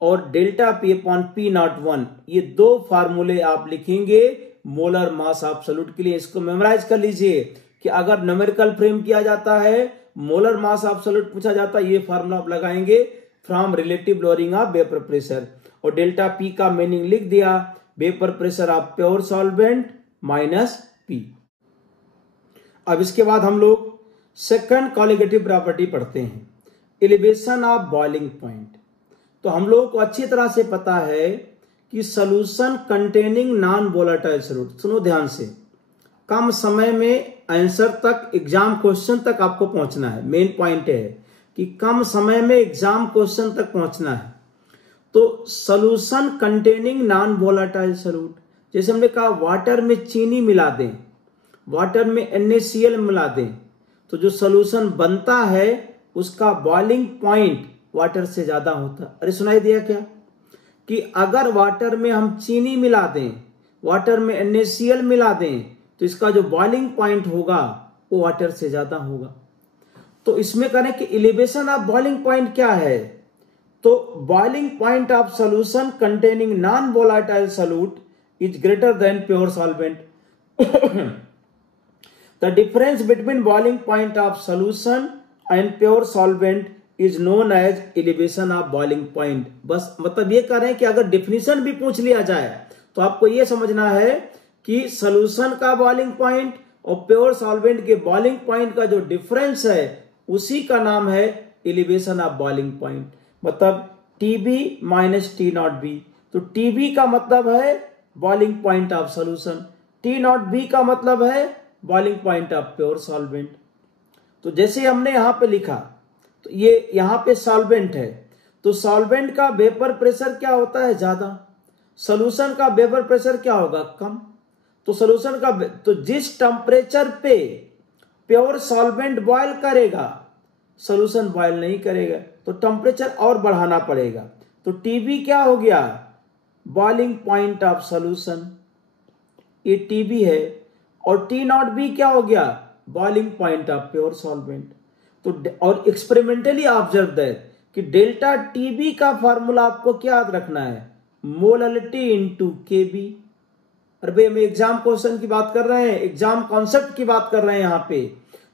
और डेल्टा P अपॉन P01, ये 2 फार्मूले आप लिखेंगे मोलर मास ऑफ सॉल्यूट के लिए। इसको मेमोराइज कर लीजिए कि अगर न्यूमेरिकल फ्रेम किया जाता है, मोलर मास ऑफ सॉल्यूट पूछा जाता है, ये फार्मूला आप लगाएंगे from relative lowering of vapour pressure. और डेल्टा P का मीनिंग लिख दिया, vapour pressure of pure solvent minus P। अब इसके बाद हम लोग सेकंड कॉलिगेटिव प्रॉपर्टी पढ़ते हैं, एलिवेशन ऑफ बॉइलिंग पॉइंट। तो हम लोगों को अच्छी तरह से पता है कि solution containing non volatile solute, सुनो ध्यान से, कम समय में आंसर तक, एग्जाम क्वेश्चन तक आपको पहुंचना है। मेन पॉइंट है कि कम समय में एग्जाम क्वेश्चन तक पहुंचना है। तो solution containing non volatile solute, जैसे हमने कहा वाटर में चीनी मिला दें, वाटर में NaCl मिला दें, तो जो सॉल्यूशन बनता है उसका बॉइलिंग पॉइंट वाटर से ज्यादा होता। अरे सुनाई दिया क्या, कि अगर वाटर में हम चीनी मिला दें, वाटर में NaCl मिला दें, तो इसका जो बॉइलिंग पॉइंट होगा वो वाटर से ज्यादा होगा। तो इसमें करें कि एलिवेशन ऑफ बॉइलिंग पॉइंट क्या है, तो boiling point of solution containing non volatile solute is greater than pure solvent. The difference between boiling point of solution and pure solvent is known as elevation of boiling point. बस मतलब ये कह रहे हैं कि अगर डिफिनीशन भी पूछ लिया जाए तो आपको ये समझना है कि सॉल्यूशन का बॉइलिंग पॉइंट और प्योर सॉल्वेंट के बॉइलिंग पॉइंट का जो डिफरेंस है उसी का नाम है एलिवेशन ऑफ बॉइलिंग पॉइंट। मतलब TB माइनस T0B। तो TB का मतलब है boiling point of solution, T0B का मतलब है boiling point of pure solvent. तो जैसे हमने यहां पे लिखा, तो ये यहां पे सॉल्वेंट है, तो सॉल्वेंट का वेपर प्रेशर क्या होता है? ज्यादा। सॉल्यूशन का वेपर प्रेशर क्या होगा? कम। तो सॉल्यूशन का तो जिस टेम्परेचर पे प्योर सॉल्वेंट बॉयल करेगा सॉल्यूशन बॉयल नहीं करेगा, तो टेम्परेचर और बढ़ाना पड़ेगा। तो TB क्या हो गया? बॉइलिंग पॉइंट ऑफ सॉल्यूशन, ये TB है। और T0B क्या हो गया? Boiling point of pure solvent. तो और एक्सपेरिमेंटली ऑब्जर्व है कि डेल्टा TB का फॉर्मूला आपको क्या याद रखना है? Molality into KB। अरे भाई हम एग्जाम क्वेश्चन की बात कर रहे हैं, एग्जाम कॉन्सेप्ट की बात कर रहे हैं यहाँ पे।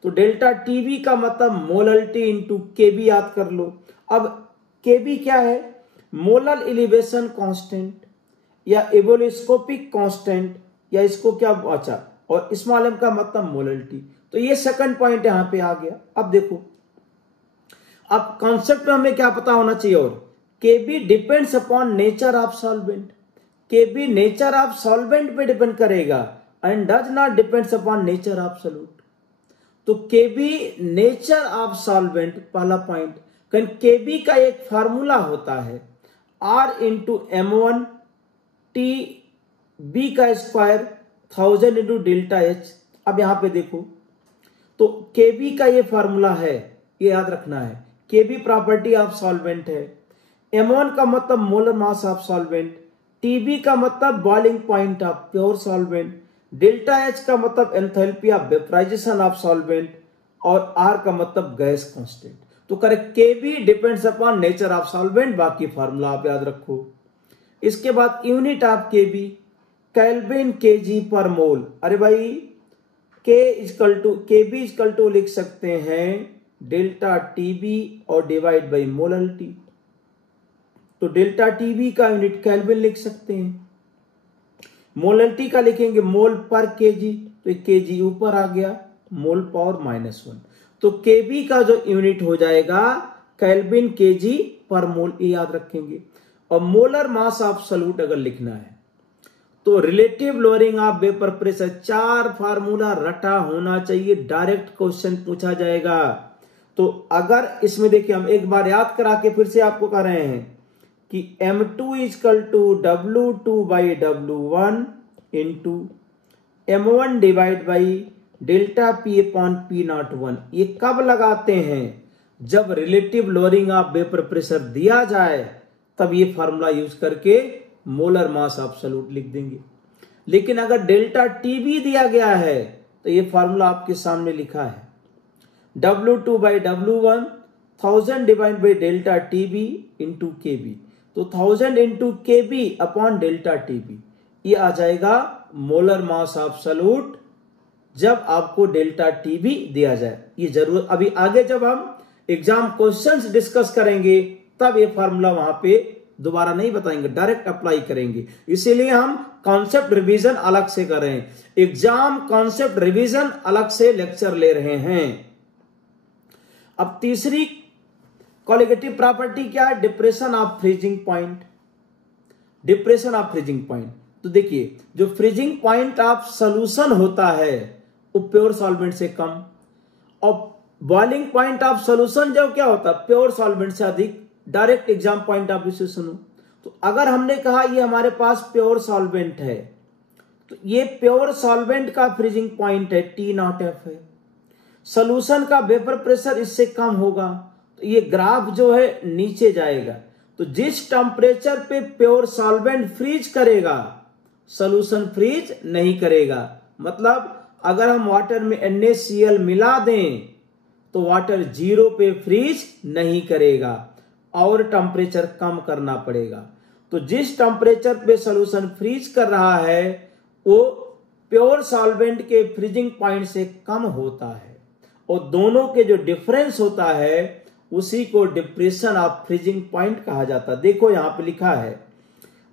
तो डेल्टा TB का मतलब मोललिटी इंटू KB याद कर लो। अब KB क्या है? मोलल एलिवेशन कांस्टेंट या एबोलिस्कोपिक कांस्टेंट, या इसको क्या बचा, और स्मॉल m का मतलब मोललिटी। तो ये सेकंड पॉइंट यहां पे आ गया। अब देखो, अब कॉन्सेप्ट में हमें क्या पता होना चाहिए, और KB depends upon nature of solvent. KB nature of solvent पे डिपेंड करेगा and does not depends upon nature of solute. तो KB नेचर ऑफ सॉल्वेंट पहला पॉइंट। KB का एक फार्मूला होता है R इंटू M1 TB का स्क्वायर 1000 इंटू डेल्टा H। अब यहां पे देखो, तो KB का ये फार्मूला है, ये याद रखना है। KB प्रॉपर्टी ऑफ सॉल्वेंट है, M1 का मतलब molar mass of solvent, TB का मतलब boiling point of pure solvent, delta H का मतलब enthalpy of vaporisation of solvent, और R का मतलब गैस कांस्टेंट। तो correct, KB depends upon nature of solvent. बाकी फार्मूला आप याद रखो। इसके बाद unit of KB kelvin kg पर मोल। अरे भाई KB इक्वल टू लिख सकते हैं डेल्टा TB और डिवाइड बाई मोललिटी। तो डेल्टा TB का यूनिट केल्विन लिख सकते हैं, मोललिटी का लिखेंगे मोल पर kg, तो kg ऊपर आ गया, मोल पावर -1। तो KB का जो यूनिट हो जाएगा केल्विन kg पर मोल, ये याद रखेंगे। और मोलर मास ऑफ सॉल्यूट अगर लिखना है तो relative lowering of vapour pressure, 4 formula रटा होना चाहिए, डायरेक्ट क्वेश्चन पूछा जाएगा। तो अगर इसमें देखिए, हम एक बार याद करा के फिर से आपको कह रहे हैं कि M2 equal to W2 by W1 into M1 divide by delta P upon P01। ये कब लगाते हैं? जब relative lowering of vapour pressure दिया जाए तब ये फार्मूला यूज करके मोलर मास ऑफ सॉल्यूट लिख देंगे। लेकिन अगर डेल्टा TB दिया गया है तो ये फार्मूला आपके सामने लिखा है, W2 by W1 1000 divide by delta TB into KB। तो 1000 into KB upon delta TB, ये आ जाएगा मोलर मास ऑफ सॉल्यूट जब आपको डेल्टा TB दिया जाए। ये जरूर अभी आगे जब हम एग्जाम क्वेश्चंस डिस्कस करेंगे तब ये फार्मूला वहां पे दोबारा नहीं बताएंगे, डायरेक्ट अप्लाई करेंगे। इसीलिए हम कॉन्सेप्ट रिवीजन अलग से कर रहे हैं, एग्जाम कॉन्सेप्ट रिवीजन अलग से लेक्चर ले रहे हैं। अब तीसरी कोलिगेटिव प्रॉपर्टी क्या है? Depression of freezing point. Depression of freezing point, तो देखिए जो फ्रीजिंग पॉइंट ऑफ सॉल्यूशन होता है वो प्योर सॉल्वेंट से कम, और बॉइलिंग पॉइंट ऑफ सॉल्यूशन जो क्या होता है प्योर सॉल्वेंट से अधिक। Direct exam point of view से सुनो, तो अगर हमने कहा ये हमारे पास प्योर सॉल्वेंट है, तो ये प्योर सॉल्वेंट का फ्रीजिंग पॉइंट है T0F है, सॉल्यूशन का वेपर प्रेशर इससे कम होगा, तो ये ग्राफ जो है नीचे जाएगा। तो जिस टेम्परेचर पे प्योर सॉल्वेंट फ्रीज करेगा सॉल्यूशन फ्रीज नहीं करेगा। मतलब अगर हम वाटर में NaCl मिला दें तो वाटर 0 पे फ्रीज नहीं करेगा और टेम्परेचर कम करना पड़ेगा। तो जिस टेम्परेचर पे सॉल्यूशन फ्रीज कर रहा है वो प्योर सॉल्वेंट के फ्रीजिंग पॉइंट से कम होता है, और दोनों के जो डिफरेंस होता है उसी को डिप्रेशन ऑफ फ्रीजिंग पॉइंट कहा जाता है। देखो यहां पे लिखा है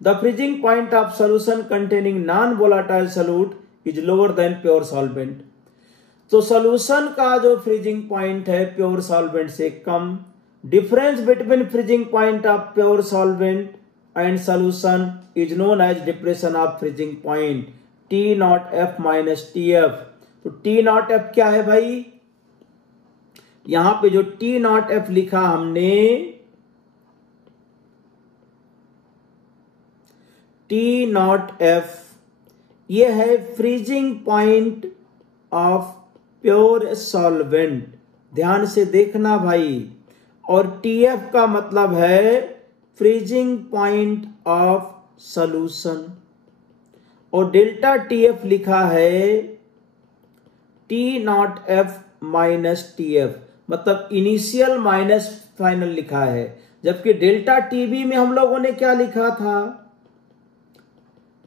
the freezing point of solution containing non volatile solute is lower than pure solvent. तो सोल्यूशन का जो फ्रीजिंग पॉइंट है प्योर सॉल्वेंट से कम। Difference between freezing point of pure solvent and solution is known as depression of freezing point T naught F minus T F. तो T naught F क्या है भाई, यहां पे जो टी नॉट एफ लिखा हमने, टी नॉट एफ ये है freezing point of pure solvent. ध्यान से देखना भाई। और टीएफ का मतलब है फ्रीजिंग पॉइंट ऑफ सॉल्यूशन। और डेल्टा टीएफ लिखा है T naught F minus TF, मतलब इनिशियल माइनस फाइनल लिखा है। जबकि डेल्टा टीबी में हम लोगों ने क्या लिखा था,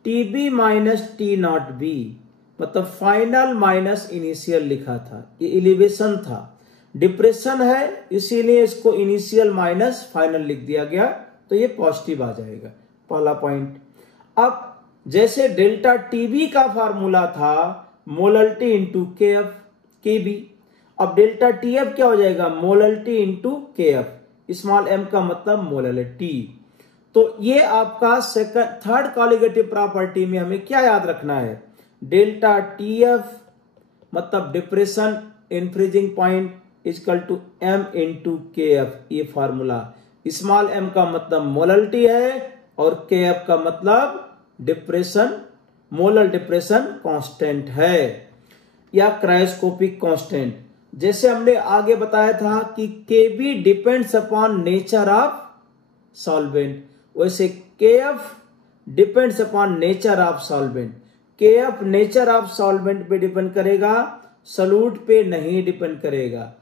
TB minus T not be, मतलब फाइनल माइनस इनिशियल लिखा था। ये एलिवेशन था। डिप्रेशन है इसीलिए इसको इनिशियल माइनस फाइनल लिख दिया गया, तो ये पॉजिटिव आ जाएगा, पहला पॉइंट। अब जैसे डेल्टा टीबी का फार्मूला था मोलरिटी इंटू के एफ के बी, अब डेल्टा टीएफ क्या हो जाएगा, molarity into K F, small m का मतलब मोलरिटी। तो ये आपका थर्ड कॉलिगेटिव प्रॉपर्टी में हमें क्या याद रखना है, डेल्टा टीएफ मतलब depression in freezing point equal to m into K F, ये फार्मूला। स्मॉल एम का मतलब मोलरिटी है और के एफ का मतलब डिप्रेशन, मोलर डिप्रेशन कांस्टेंट है या क्रायोस्कोपिक कांस्टेंट। जैसे हमने आगे बताया था कि KB depends upon nature of solvent, वैसे KF depends upon nature of solvent. KF nature of solvent पे डिपेंड करेगा, सॉल्यूट पे नहीं डिपेंड करेगा।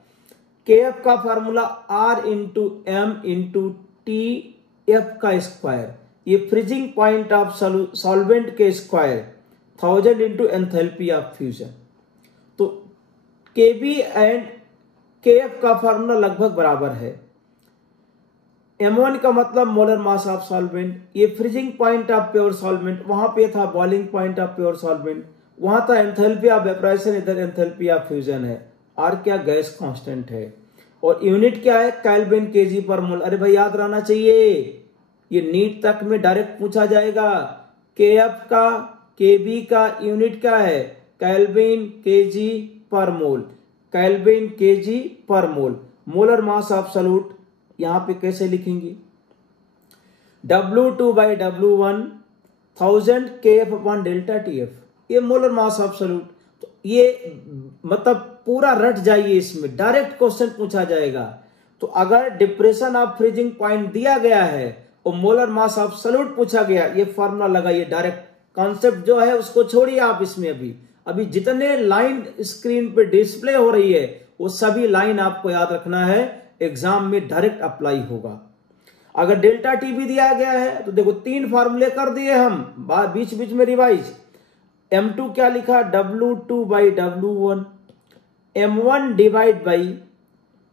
केएफ का formula R into M into T F का स्क्वायर, ये फ्रीजिंग पॉइंट ऑफ सॉल्वेंट के square, 1000 into enthalpy of fusion. तो केबी एंड केएफ का फार्मूला लगभग बराबर है। M1 का मतलब मोलर मास ऑफ सॉल्वेंट, ये freezing point of pure solvent, वहां पे था boiling point of pure solvent, वहां था एंथैल्पी ऑफ वेपराइजेशन, इधर एंथैल्पी ऑफ फ्यूजन है। आर क्या, गैस कांस्टेंट है। और यूनिट क्या है, केल्विन केजी पर मोल। अरे भाई याद रहना चाहिए, ये नीट तक में डायरेक्ट पूछा जाएगा। केएफ का केबी का यूनिट क्या है, केल्विन केजी पर मोल, केल्विन केजी पर मोल। मोलर मास ऑफ सॉल्यूट यहां पे कैसे लिखेंगे, W2 by W1 1000 KF upon delta TF, ये मोलर मास ऑफ सॉल्यूट। तो ये मतलब पूरा रट जाइए, इसमें डायरेक्ट क्वेश्चन पूछा जाएगा। तो अगर डिप्रेशन ऑफ फ्रीजिंग पॉइंट दिया गया है और मोलर मास ऑफ सॉल्यूट पूछा गया, ये फॉर्मूला लगाइए डायरेक्ट। कॉन्सेप्ट जो है उसको छोड़िए आप, इसमें अभी जितने लाइन स्क्रीन पे डिस्प्ले हो रही है वो सभी लाइन आपको याद रखना है, एग्जाम में डायरेक्ट अप्लाई होगा। अगर डेल्टा टीबी दिया गया है तो देखो 3 फार्मूले कर दिए हम, बीच बीच में रिवाइज। M2 क्या लिखा, W2 by W1, M1 divide by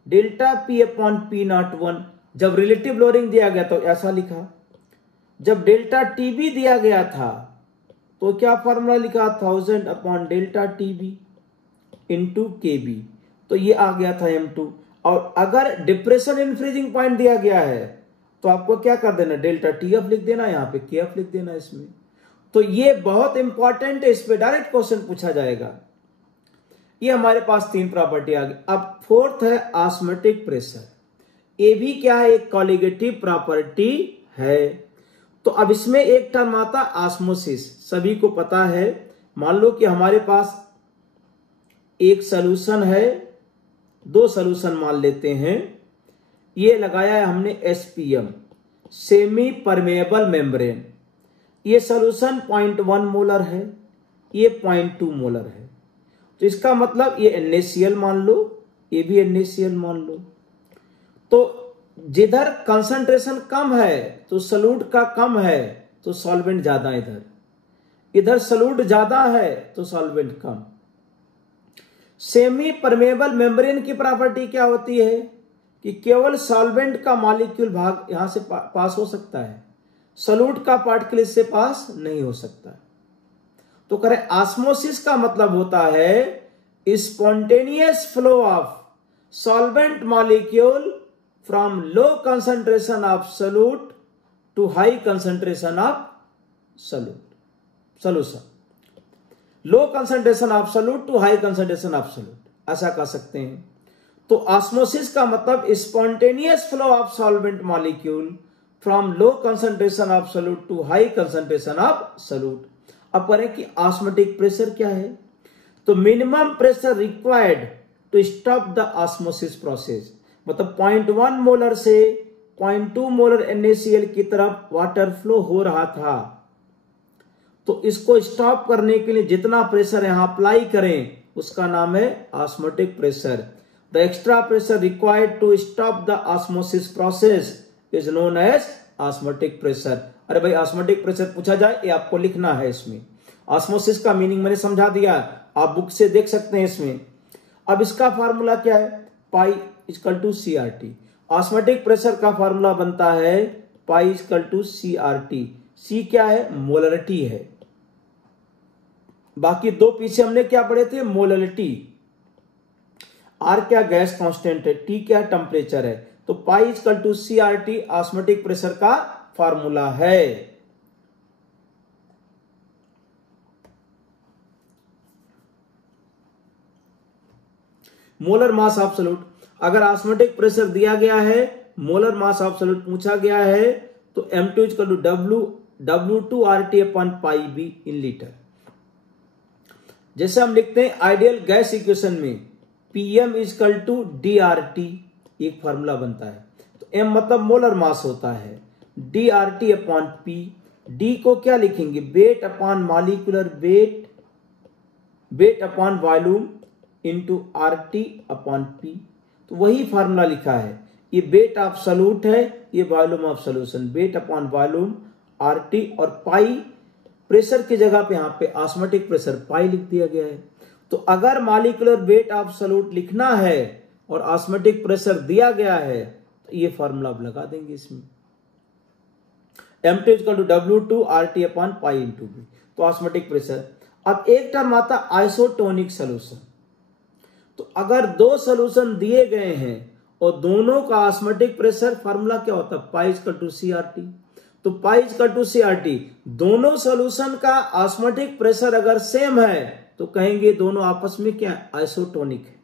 delta P upon P01। जब रिलेटिव लोडिंग दिया गया तो ऐसा लिखा, जब डेल्टा टीबी दिया गया था तो क्या फॉर्मूला लिखा, 1000 अपॉन डेल्टा टीबी इंटू केबी, तो ये आ गया था M2। और अगर डिप्रेशन इन फ्रीजिंग पॉइंट दिया गया है तो आपको क्या कर देना, डेल्टा टीएफ लिख देना, यहां पे केएफ लिख देना इसमें। तो ये बहुत इंपॉर्टेंट है, इस पे डायरेक्ट क्वेश्चन पूछा जाएगा। ये हमारे पास 3 प्रॉपर्टी आ गई। अब फोर्थ है ऑस्मोटिक प्रेशर, ये भी क्या है, एक कॉलिगेटिव प्रॉपर्टी है। तो अब इसमें एक टर्म आता ऑस्मोसिस, सभी को पता है। मान लो कि हमारे पास एक सॉल्यूशन है, 2 सॉल्यूशन मान लेते हैं, ये लगाया है हमने SPM, सेमी परमेएबल मेम्ब्रेन। ये सॉल्यूशन 0.1 मोलर है, ये 0.2 मोलर है। तो इसका मतलब ये NaCl मान लो, ये भी NaCl मान लो। तो जिधर कंसंट्रेशन कम है तो सॉल्यूट का कम है तो सॉल्वेंट ज्यादा, इधर सॉल्यूट ज्यादा है तो सॉल्वेंट कम। सेमी परमेएबल मेम्ब्रेन की प्रॉपर्टी क्या होती है कि केवल सॉल्वेंट का मॉलिक्यूल भाग यहां से पास हो सकता है, सॉल्यूट का पार्टिकल इससे पास नहीं हो सकता। तो करें ऑस्मोसिस का मतलब होता है spontaneous flow of solvent molecule from low concentration of solute to high concentration of solution, low concentration of solute to high concentration of solute, ऐसा कह सकते हैं। तो ऑस्मोसिस का मतलब spontaneous flow of solvent molecule from low concentration of solute to high concentration of solute. अब करें कि ऑस्मोटिक प्रेशर क्या है, तो minimum pressure required to stop the osmosis process, मतलब 0.1 मोलर से 0.2 मोलर NaCl की तरफ वाटर फ्लो हो रहा था, तो इसको स्टॉप करने के लिए जितना प्रेशर यहां अप्लाई करें उसका नाम है osmotic pressure. The extra pressure required to stop the osmosis process is known as osmotic pressure. अरे भाई ऑस्मोटिक प्रेशर पूछा जाए ये आपको लिखना है। इसमें ऑस्मोसिस का मीनिंग मैंने समझा दिया, आप बुक से देख सकते हैं इसमें। अब इसका फार्मूला क्या है, pi equal to CRT। Osmotic pressure का फार्मूला बनता है pi equal to CRT। C क्या है, मोलरिटी है। बाकी दो पीछे हमने क्या पढ़े थे, मोलरिटी। आर क्या गैस कांस्टेंट है, टी क्या टेम्परेचर है। तो pi equal to CRT osmotic pressure का फार्मूला है। मोलर मास ऑफ सॉल्यूट, अगर ऑस्मोटिक प्रेशर दिया गया है, मोलर मास ऑफ सॉल्यूट पूछा गया है, तो M2 equal to W2RT upon pi V in litre. जैसे हम लिखते हैं आइडियल गैस इक्वेशन में PM इक्वल टू DRT, एक फार्मूला बनता है। तो M मतलब मोलर मास होता है, DRT अपॉन P। D को क्या लिखेंगे, weight upon molecular weight, weight upon volume into RT upon P। तो वही फार्मूला लिखा है, ये वेट ऑफ सॉल्यूट है, ये volume of solution, weight upon volume RT, और पाई प्रेशर की जगह पे यहां पे ऑस्मोटिक प्रेशर पाई लिख दिया गया है। तो अगर मॉलिक्यूलर वेट ऑफ सॉल्यूट लिखना है और ऑस्मोटिक प्रेशर दिया गया है तो ये फार्मूला आप लगा देंगे इसमें, M2 equal to W2RT upon pi into V. तो ऑस्मोटिक प्रेशर। अब एक टर्म आता आइसोटोनिक सोल्यूशन। तो अगर दो सोल्यूशन दिए गए हैं और दोनों का ऑस्मोटिक प्रेशर, फार्मूला क्या होता है, पाई इक्वल टू CRT। तो पाई इक्वल टू CRT, दोनों सॉल्यूशन का ऑस्मोटिक प्रेशर अगर सेम है तो कहेंगे दोनों आपस में क्या आइसोटोनिक है।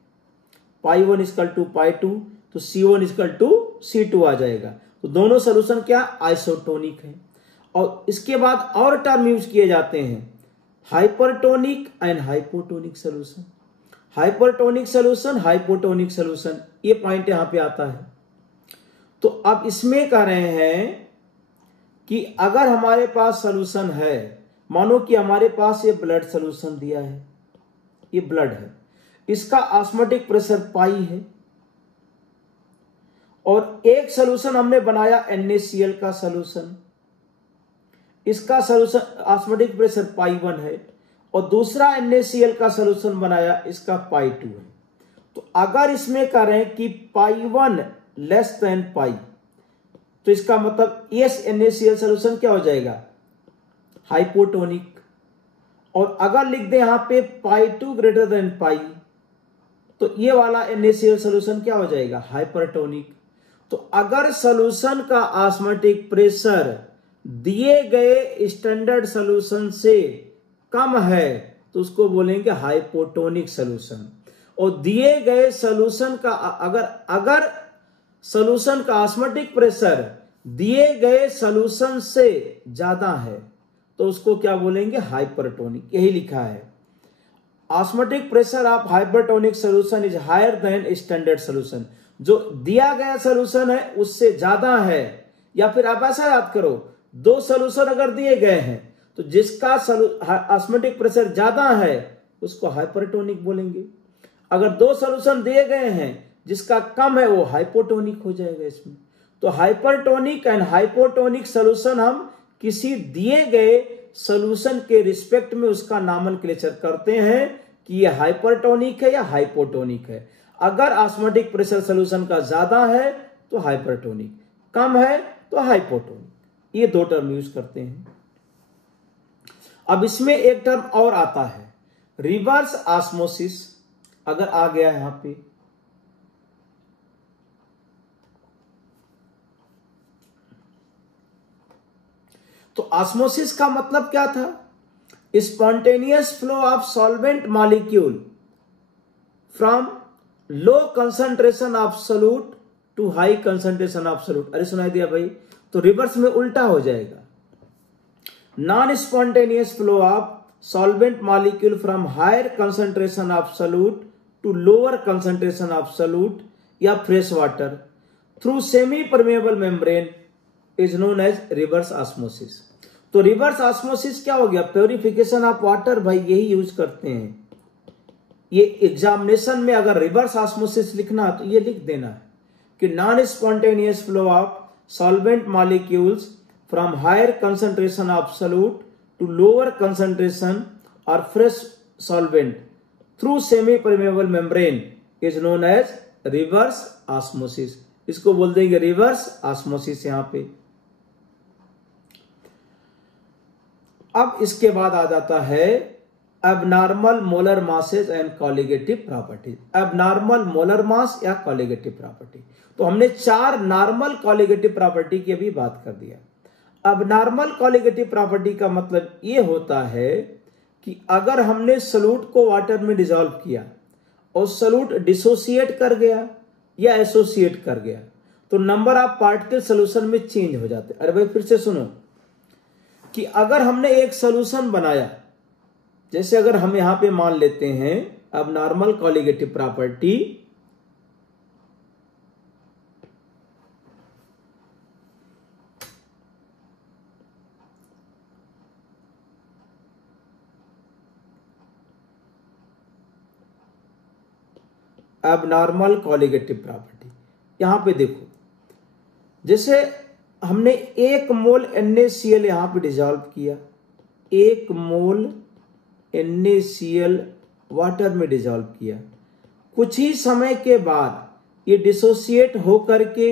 पाई 1 इक्वल टू पाई 2, तो C1 इक्वल टू C2 आ जाएगा। तो दोनों सॉल्यूशन क्या आइसोटोनिक है। और इसके बाद और टर्म यूज किए जाते हैं, hypertonic and hypotonic solution. Hypertonic solution, hypotonic solution, ये पॉइंट यहां पे आता है। तो अब इसमें कह रहे हैं कि अगर हमारे पास सॉल्यूशन है, मानो कि हमारे पास ये ब्लड सॉल्यूशन दिया है, ये ब्लड है, इसका ऑस्मोटिक प्रेशर पाई है, और एक सॉल्यूशन हमने बनाया NaCl का सॉल्यूशन, इसका सॉल्यूशन ऑस्मोटिक प्रेशर पाई 1 है, और दूसरा NaCl का सॉल्यूशन बनाया, इसका पाई 2 है। तो अगर इसमें करें कि पाई 1 लेस देन पाई, तो इसका मतलब यस NaCl सॉल्यूशन क्या हो जाएगा, हाइपोटोनिक। और अगर लिख दे यहां पे पाई 2 ग्रेटर देन पाई, तो ये वाला NaCl सॉल्यूशन क्या हो जाएगा, हाइपरटोनिक। तो अगर सॉल्यूशन का ऑस्मोटिक प्रेशर दिए गए स्टैंडर्ड सॉल्यूशन से कम है तो उसको बोलेंगे हाइपोटोनिक सॉल्यूशन। और दिए गए सॉल्यूशन का अगर सॉल्यूशन का ऑस्मोटिक प्रेशर दिए गए सॉल्यूशन से ज्यादा है तो उसको क्या बोलेंगे, हाइपरटोनिक। यही लिखा है, osmotic pressure of hypertonic solution is higher than standard solution. जो दिया गया सॉल्यूशन है उससे ज्यादा है, या फिर आप ऐसा याद करो, दो सॉल्यूशन अगर दिए गए हैं तो जिसका ऑस्मोटिक प्रेशर ज्यादा है उसको हाइपरटोनिक बोलेंगे। अगर दो सॉल्यूशन दिए गए हैं जिसका कम है वो हाइपोटोनिक हो जाएगा इसमें। तो हाइपरटोनिक एंड हाइपोटोनिक सॉल्यूशन हम किसी दिए गए सॉल्यूशन के रिस्पेक्ट में उसका नामनक्लेचर करते हैं कि ये हाइपरटोनिक है या हाइपोटोनिक है। अगर ऑस्मोटिक प्रेशर सोल्यूशन का ज्यादा है तो हाइपरटोनिक, कम है तो हाइपोटोनिक। ये दो टर्म यूज करते हैं। अब इसमें एक टर्म और आता है रिवर्स ऑस्मोसिस। अगर आ गया यहां पे, तो ऑस्मोसिस का मतलब क्या था? Spontaneous flow of solvent molecule from low concentration of solute to high concentration of solute. अरे सुनाई दिया भाई? तो रिवर्स में उल्टा हो जाएगा। Non spontaneous flow of solvent molecule from higher concentration of solute to lower concentration of solute या fresh water through semi permeable membrane is known as reverse osmosis. तो रिवर्स ऑस्मोसिस क्या हो गया? Purification of water. भाई यही use करते हैं। ये एग्जामिनेशन में अगर रिवर्स ऑस्मोसिस लिखना तो ये लिख देना है कि non spontaneous flow of solvent molecules from higher concentration of solute to lower concentration और fresh solvent through semi permeable membrane is known as reverse osmosis. इसको बोल देंगे रिवर्स ऑस्मोसिस यहां पे। अब इसके बाद आ जाता है abnormal molar masses and colligative properties. Abnormal molar मास या कॉलिगेटिव प्रॉपर्टी। तो हमने 4 नॉर्मल कॉलिगेटिव प्रॉपर्टी की अभी बात कर दिया। एबनॉर्मल कॉलिगेटिव प्रॉपर्टी का मतलब यह होता है कि अगर हमने सोल्यूट को वाटर में डिसॉल्व किया और सोल्यूट डिसोसिएट कर गया या एसोसिएट कर गया तो नंबर ऑफ पार्टिकल सोल्यूशन में चेंज हो जाते। अरे भाई फिर से सुनो कि अगर हमने एक सोल्यूशन बनाया, जैसे अगर हम यहां पे मान लेते हैं abnormal colligative property, abnormal colligative property यहां पे देखो, जैसे हमने 1 मोल NaCl यहां पे डिसॉल्व किया, 1 मोल NaCl वाटर में डिसॉल्व किया। कुछ ही समय के बाद ये डिसोसिएट होकर के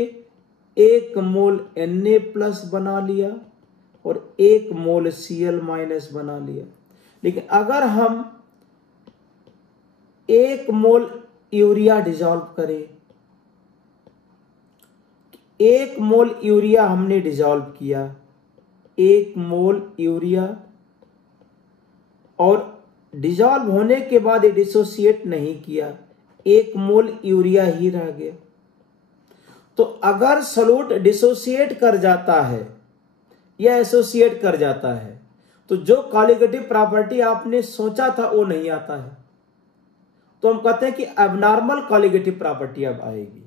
1 मोल Na+ बना लिया और 1 मोल Cl- बना लिया। लेकिन अगर हम 1 मोल यूरिया डिसॉल्व करें, 1 मोल यूरिया हमने डिसॉल्व किया, 1 मोल यूरिया, और डिसॉल्व होने के बाद ये डिसोसिएट नहीं किया, 1 मोल यूरिया ही रह गया। तो अगर सोल्यूट डिसोसिएट कर जाता है या एसोसिएट कर जाता है तो जो कॉलिगेटिव प्रॉपर्टी आपने सोचा था वो नहीं आता है। तो हम कहते हैं कि एबनॉर्मल कॉलिगेटिव प्रॉपर्टी अब आएगी,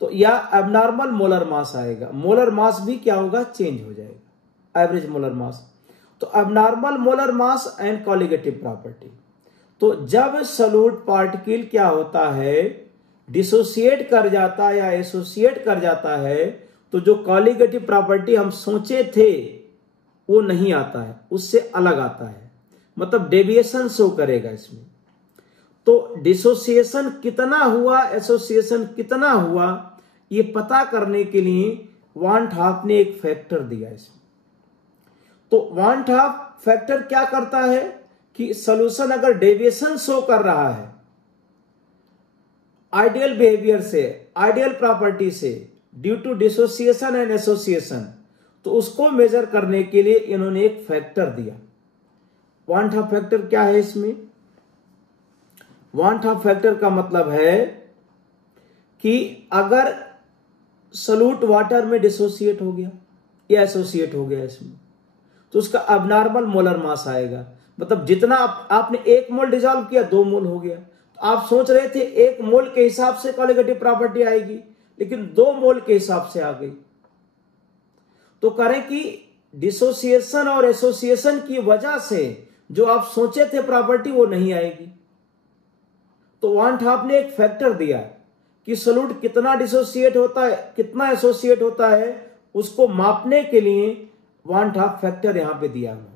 तो या एबनॉर्मल मोलर मास आएगा। मोलर मास भी क्या होगा? चेंज हो जाएगा, एवरेज मोलर मास। तो abnormal molar mass and colligative property. तो जब सोल्यूट पार्टिकल क्या होता है, डिसोसिएट कर जाता है या एसोसिएट कर जाता है, तो जो कॉलिगेटिव प्रॉपर्टी हम सोचे थे वो नहीं आता है, उससे अलग आता है, मतलब डेविएशन शो करेगा इसमें। तो डिसोसिएशन कितना हुआ, एसोसिएशन कितना हुआ, ये पता करने के लिए वान हाफ ने एक फैक्टर दिया इसमें। तो वान हाफ फैक्टर क्या करता है कि सॉल्यूशन अगर डेविएशन शो कर रहा है आइडियल बिहेवियर से, आइडियल प्रॉपर्टी से, due to dissociation and association, तो उसको मेजर करने के लिए इन्होंने एक फैक्टर दिया। वान हाफ फैक्टर क्या है इसमें? वान हाफ फैक्टर का मतलब है कि अगर सोल्यूट वाटर में डिसोसिएट हो गया या एसोसिएट हो गया इसमें, तो उसका एबनॉर्मल मोलर मास आएगा। मतलब जितना आपने 1 मोल डिसॉल्व किया 2 मोल हो गया। तो आप सोच रहे थे 1 मोल के हिसाब से कॉलिगेटिव प्रॉपर्टी आएगी, लेकिन 2 मोल के हिसाब से आ गई। तो करें कि डिसोसिएशन और एसोसिएशन की वजह से जो आप सोचे थे प्रॉपर्टी वो नहीं आएगी। तो वान हाफ ने एक फैक्टर दिया कि सोल्यूट कितना डिसोसिएट होता है, कितना एसोसिएट होता है, उसको मापने के लिए वान हाफ फैक्टर यहां पे दिया उन्होंने।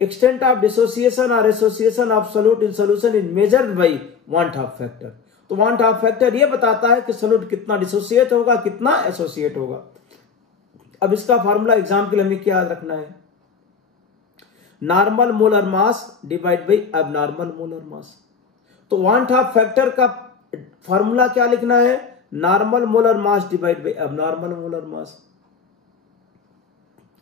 एक्सटेंट ऑफ डिसोसिएशन और association of solute in solution is measured by one half factor. तो वांट हाफ फैक्टर ये बताता है कि सॉल्यूट कितना डिसोसिएट होगा, कितना एसोसिएट होगा। अब इसका फार्मूला एग्जाम के लिए हमें क्या याद रखना है, normal molar mass divide by abnormal molar mass. तो वांट हाफ फैक्टर का फार्मूला क्या लिखना है, normal molar mass divide by abnormal molar mass.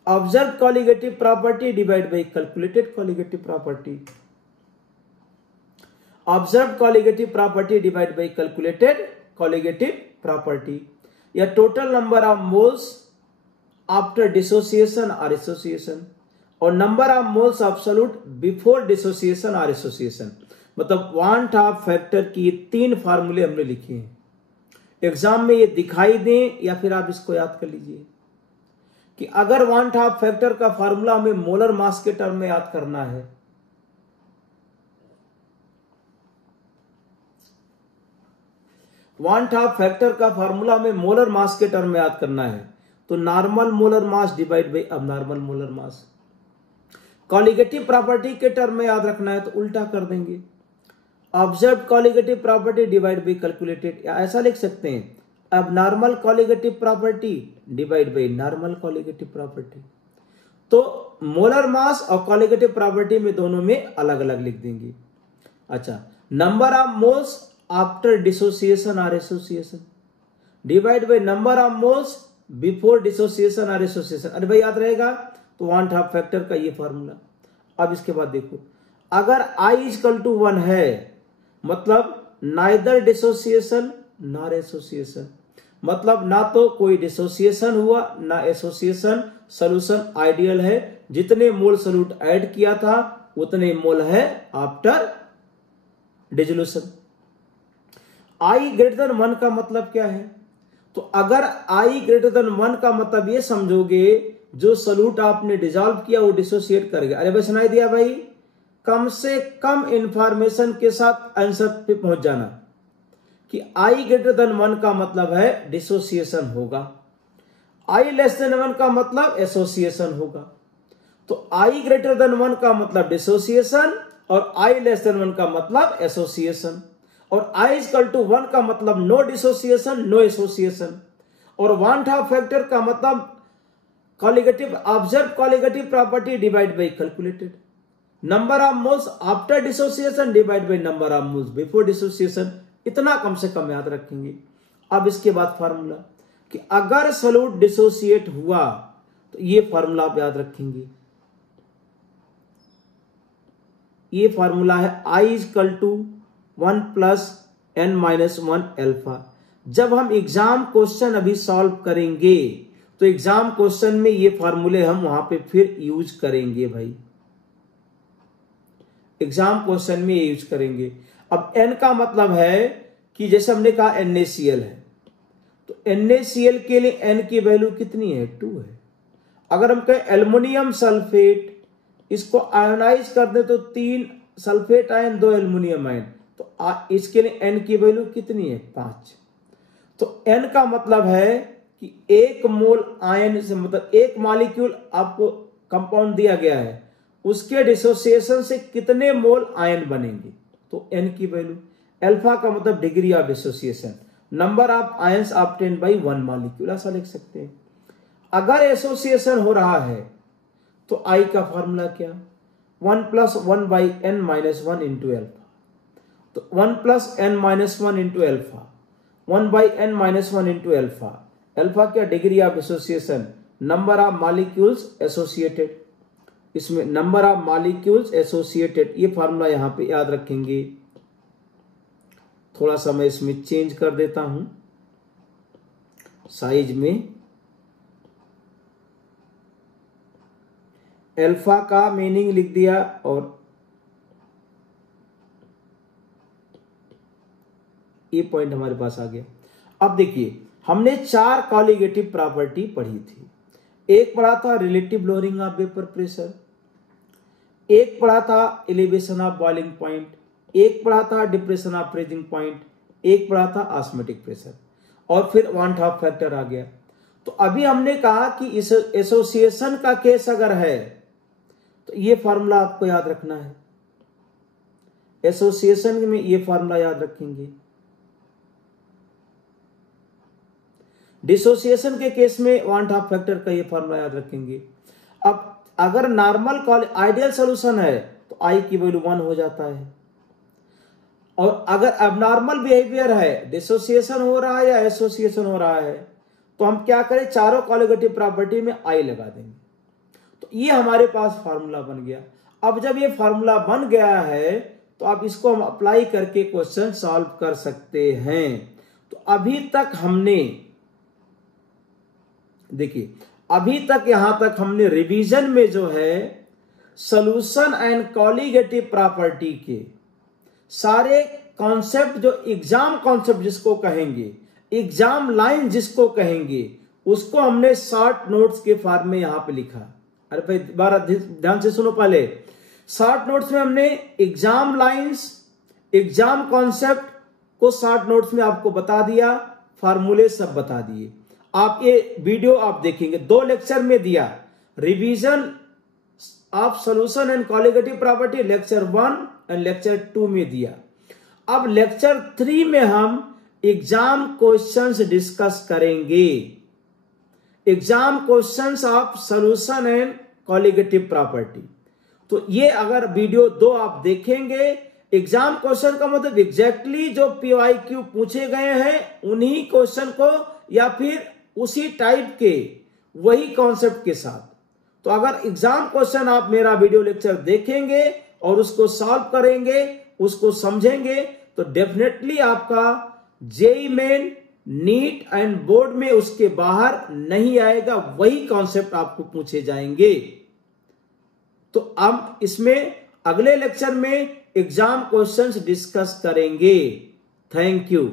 Observe colligative property divide by calculated colligative property. Observe colligative property divide by calculated colligative property, या total number of moles after dissociation और association, और number of moles of solute before dissociation और association. मतलब van't Hoff factor की 3 फार्मूले हमने लिखे हैं। एग्जाम में ये दिखाई दें या फिर आप इसको याद कर लीजिए कि अगर वांट हाफ फैक्टर का फार्मूला हमें मोलर मास के टर्म में याद करना है, वांट हाफ फैक्टर का फार्मूला हमें मोलर मास के टर्म में याद करना है, तो normal molar mass divide by abnormal molar mass. Colligative property के टर्म में याद रखना है तो उल्टा कर देंगे, observe colligative property divide by calculated, या ऐसा लिख सकते हैं abnormal colligative property divide by normal colligative property. तो मोलर मास और कॉलिगेटिव प्रॉपर्टी में दोनों में अलग अलग लिख देंगे। अच्छा, number of moles after dissociation और association divide by number of moles before dissociation और एसोसिएशन। अरे भाई याद रहेगा, तो वांट हाफ फैक्टर का ये फार्मूला। अब इसके बाद देखो, अगर I इक्वल टू 1 है मतलब नाइदर डिसोसिएशन नॉर एसोसिएशन, मतलब ना तो कोई डिसोसिएशन हुआ ना एसोसिएशन, सॉल्यूशन आइडियल है, जितने मोल सॉल्यूट ऐड किया था उतने मोल है after dissolution. I greater than 1 का मतलब क्या है, तो अगर I ग्रेटर देन 1 का मतलब ये समझोगे जो सॉल्यूट आपने डिसॉल्व किया वो डिसोसिएट कर गया। अरे भाई सुनाई दिया भाई, कम से कम इंफॉर्मेशन के साथ आंसर पे पहुंच जाना कि I ग्रेटर देन 1 का मतलब है डिसोसिएशन होगा, I लेस देन 1 का मतलब एसोसिएशन होगा। तो I ग्रेटर देन 1 का मतलब डिसोसिएशन और I लेस देन 1 का मतलब एसोसिएशन, और I इक्वल टू 1 का मतलब नो डिसोसिएशन नो एसोसिएशन, और वांट हाफ फैक्टर का मतलब colligative observe colligative property divide by calculated, number of moles after dissociation divide by number of moles before dissociation. इतना कम से कम याद रखेंगे। अब इसके बाद फार्मूला कि अगर सॉल्यूट डिसोसिएट हुआ तो ये फार्मूला आप याद रखेंगे, ये फार्मूला है I equal to 1 plus n minus 1 alpha. जब हम एग्जाम क्वेश्चन अभी सॉल्व करेंगे तो एग्जाम क्वेश्चन में ये फार्मूले हम वहां पे फिर यूज करेंगे भाई, एग्जाम क्वेश्चन में ये यूज करेंगे। अब n का मतलब है कि जैसे हमने कहा NaCl है, तो NaCl के लिए n की वैल्यू कितनी है, 2 है। अगर हम कहें एल्युमिनियम सल्फेट, इसको आयोनाइज कर दे तो 3 सल्फेट आयन 2 एल्युमिनियम आयन, तो इसके लिए n की वैल्यू कितनी है, 5। तो n का मतलब है कि 1 मोल आयन से, मतलब 1 मॉलिक्यूल आपको कंपाउंड दिया गया है, उसके डिसोसिएशन से कितने मोल आयन बनेंगे, तो n की वैल्यू। अल्फा का मतलब degree of dissociation, number of ions obtained by 1 molecule, ऐसा लिख सकते हैं। अगर एसोसिएशन हो रहा है तो I का फॉर्मूला क्या, 1 plus 1 by n minus 1 into alpha. तो 1 plus n minus 1 into alpha, 1 by n minus 1 into alpha. Alpha क्या, degree of association, number of molecules associated, इसमें नंबर ऑफ मॉलिक्यूल्स एसोसिएटेड, ये फार्मूला यहां पे याद रखेंगे। थोड़ा सा मैं इसमें चेंज कर देता हूं साइज में। अल्फा का मीनिंग लिख दिया और ये पॉइंट हमारे पास आ गया। अब देखिए, हमने 4 कॉलिगेटिव प्रॉपर्टी पढ़ी थी। एक पढ़ा था relative lowering of vapour pressure, एक पढ़ा था एलिवेशन ऑफ बॉइलिंग पॉइंट, एक पढ़ा था डिप्रेशन ऑफ फ्रीजिंग पॉइंट, एक पढ़ा था ऑस्मोटिक प्रेशर, और फिर वांट हाफ फैक्टर आ गया। तो अभी हमने कहा कि इस एसोसिएशन का केस अगर है तो ये फार्मूला आपको याद रखना है, एसोसिएशन में ये फार्मूला याद रखेंगे। डिसोसिएशन के केस में 1/2 फैक्टर का ये फॉर्मूला याद रखेंगे। अब अगर नॉर्मल आइडियल सोल्यूशन है तो आई की वैल्यू 1 हो जाता है, और अगर अबनॉर्मल बिहेवियर है, डिसोसिएशन हो रहा है या एसोसिएशन हो रहा है, तो हम क्या करें, चारों कॉलिगेटिव प्रॉपर्टी में आई लगा देंगे। तो ये हमारे पास फार्मूला बन गया। अब जब ये फार्मूला बन गया है तो आप इसको हम अप्लाई करके क्वेश्चन सॉल्व कर सकते हैं। तो अभी तक हमने देखिए, अभी तक यहां तक हमने रिवीजन में जो है सॉल्यूशन एंड कॉलिगेटिव प्रॉपर्टी के सारे कॉन्सेप्ट, जो एग्जाम कॉन्सेप्ट जिसको कहेंगे, एग्जाम लाइन जिसको कहेंगे, उसको हमने शॉर्ट नोट्स के फॉर्म में यहां पे लिखा। अरे भाई बार ध्यान से सुनो, पहले शॉर्ट नोट्स में हमने एग्जाम लाइंस, एग्जाम कॉन्सेप्ट को शॉर्ट नोट्स में आपको बता दिया, फार्मूले सब बता दिए। आप ये वीडियो आप देखेंगे, 2 लेक्चर में दिया, revision of solution and colligative property lecture 1 and lecture 2 में दिया। अब लेक्चर 3 में हम एग्जाम क्वेश्चंस डिस्कस करेंगे, exam questions of solution and colligative property. तो ये अगर वीडियो 2 आप देखेंगे, एग्जाम क्वेश्चन का मतलब एग्जैक्टली जो PYQ पूछे गए हैं उन्हीं क्वेश्चन को या फिर उसी टाइप के वही कॉन्सेप्ट के साथ। तो अगर एग्जाम क्वेश्चन आप मेरा वीडियो लेक्चर देखेंगे और उसको सॉल्व करेंगे, उसको समझेंगे, तो डेफिनेटली आपका JEE main, neat and board में उसके बाहर नहीं आएगा, वही कॉन्सेप्ट आपको पूछे जाएंगे। तो हम इसमें अगले लेक्चर में एग्जाम क्वेश्चंस डिस्कस करेंगे। Thank you.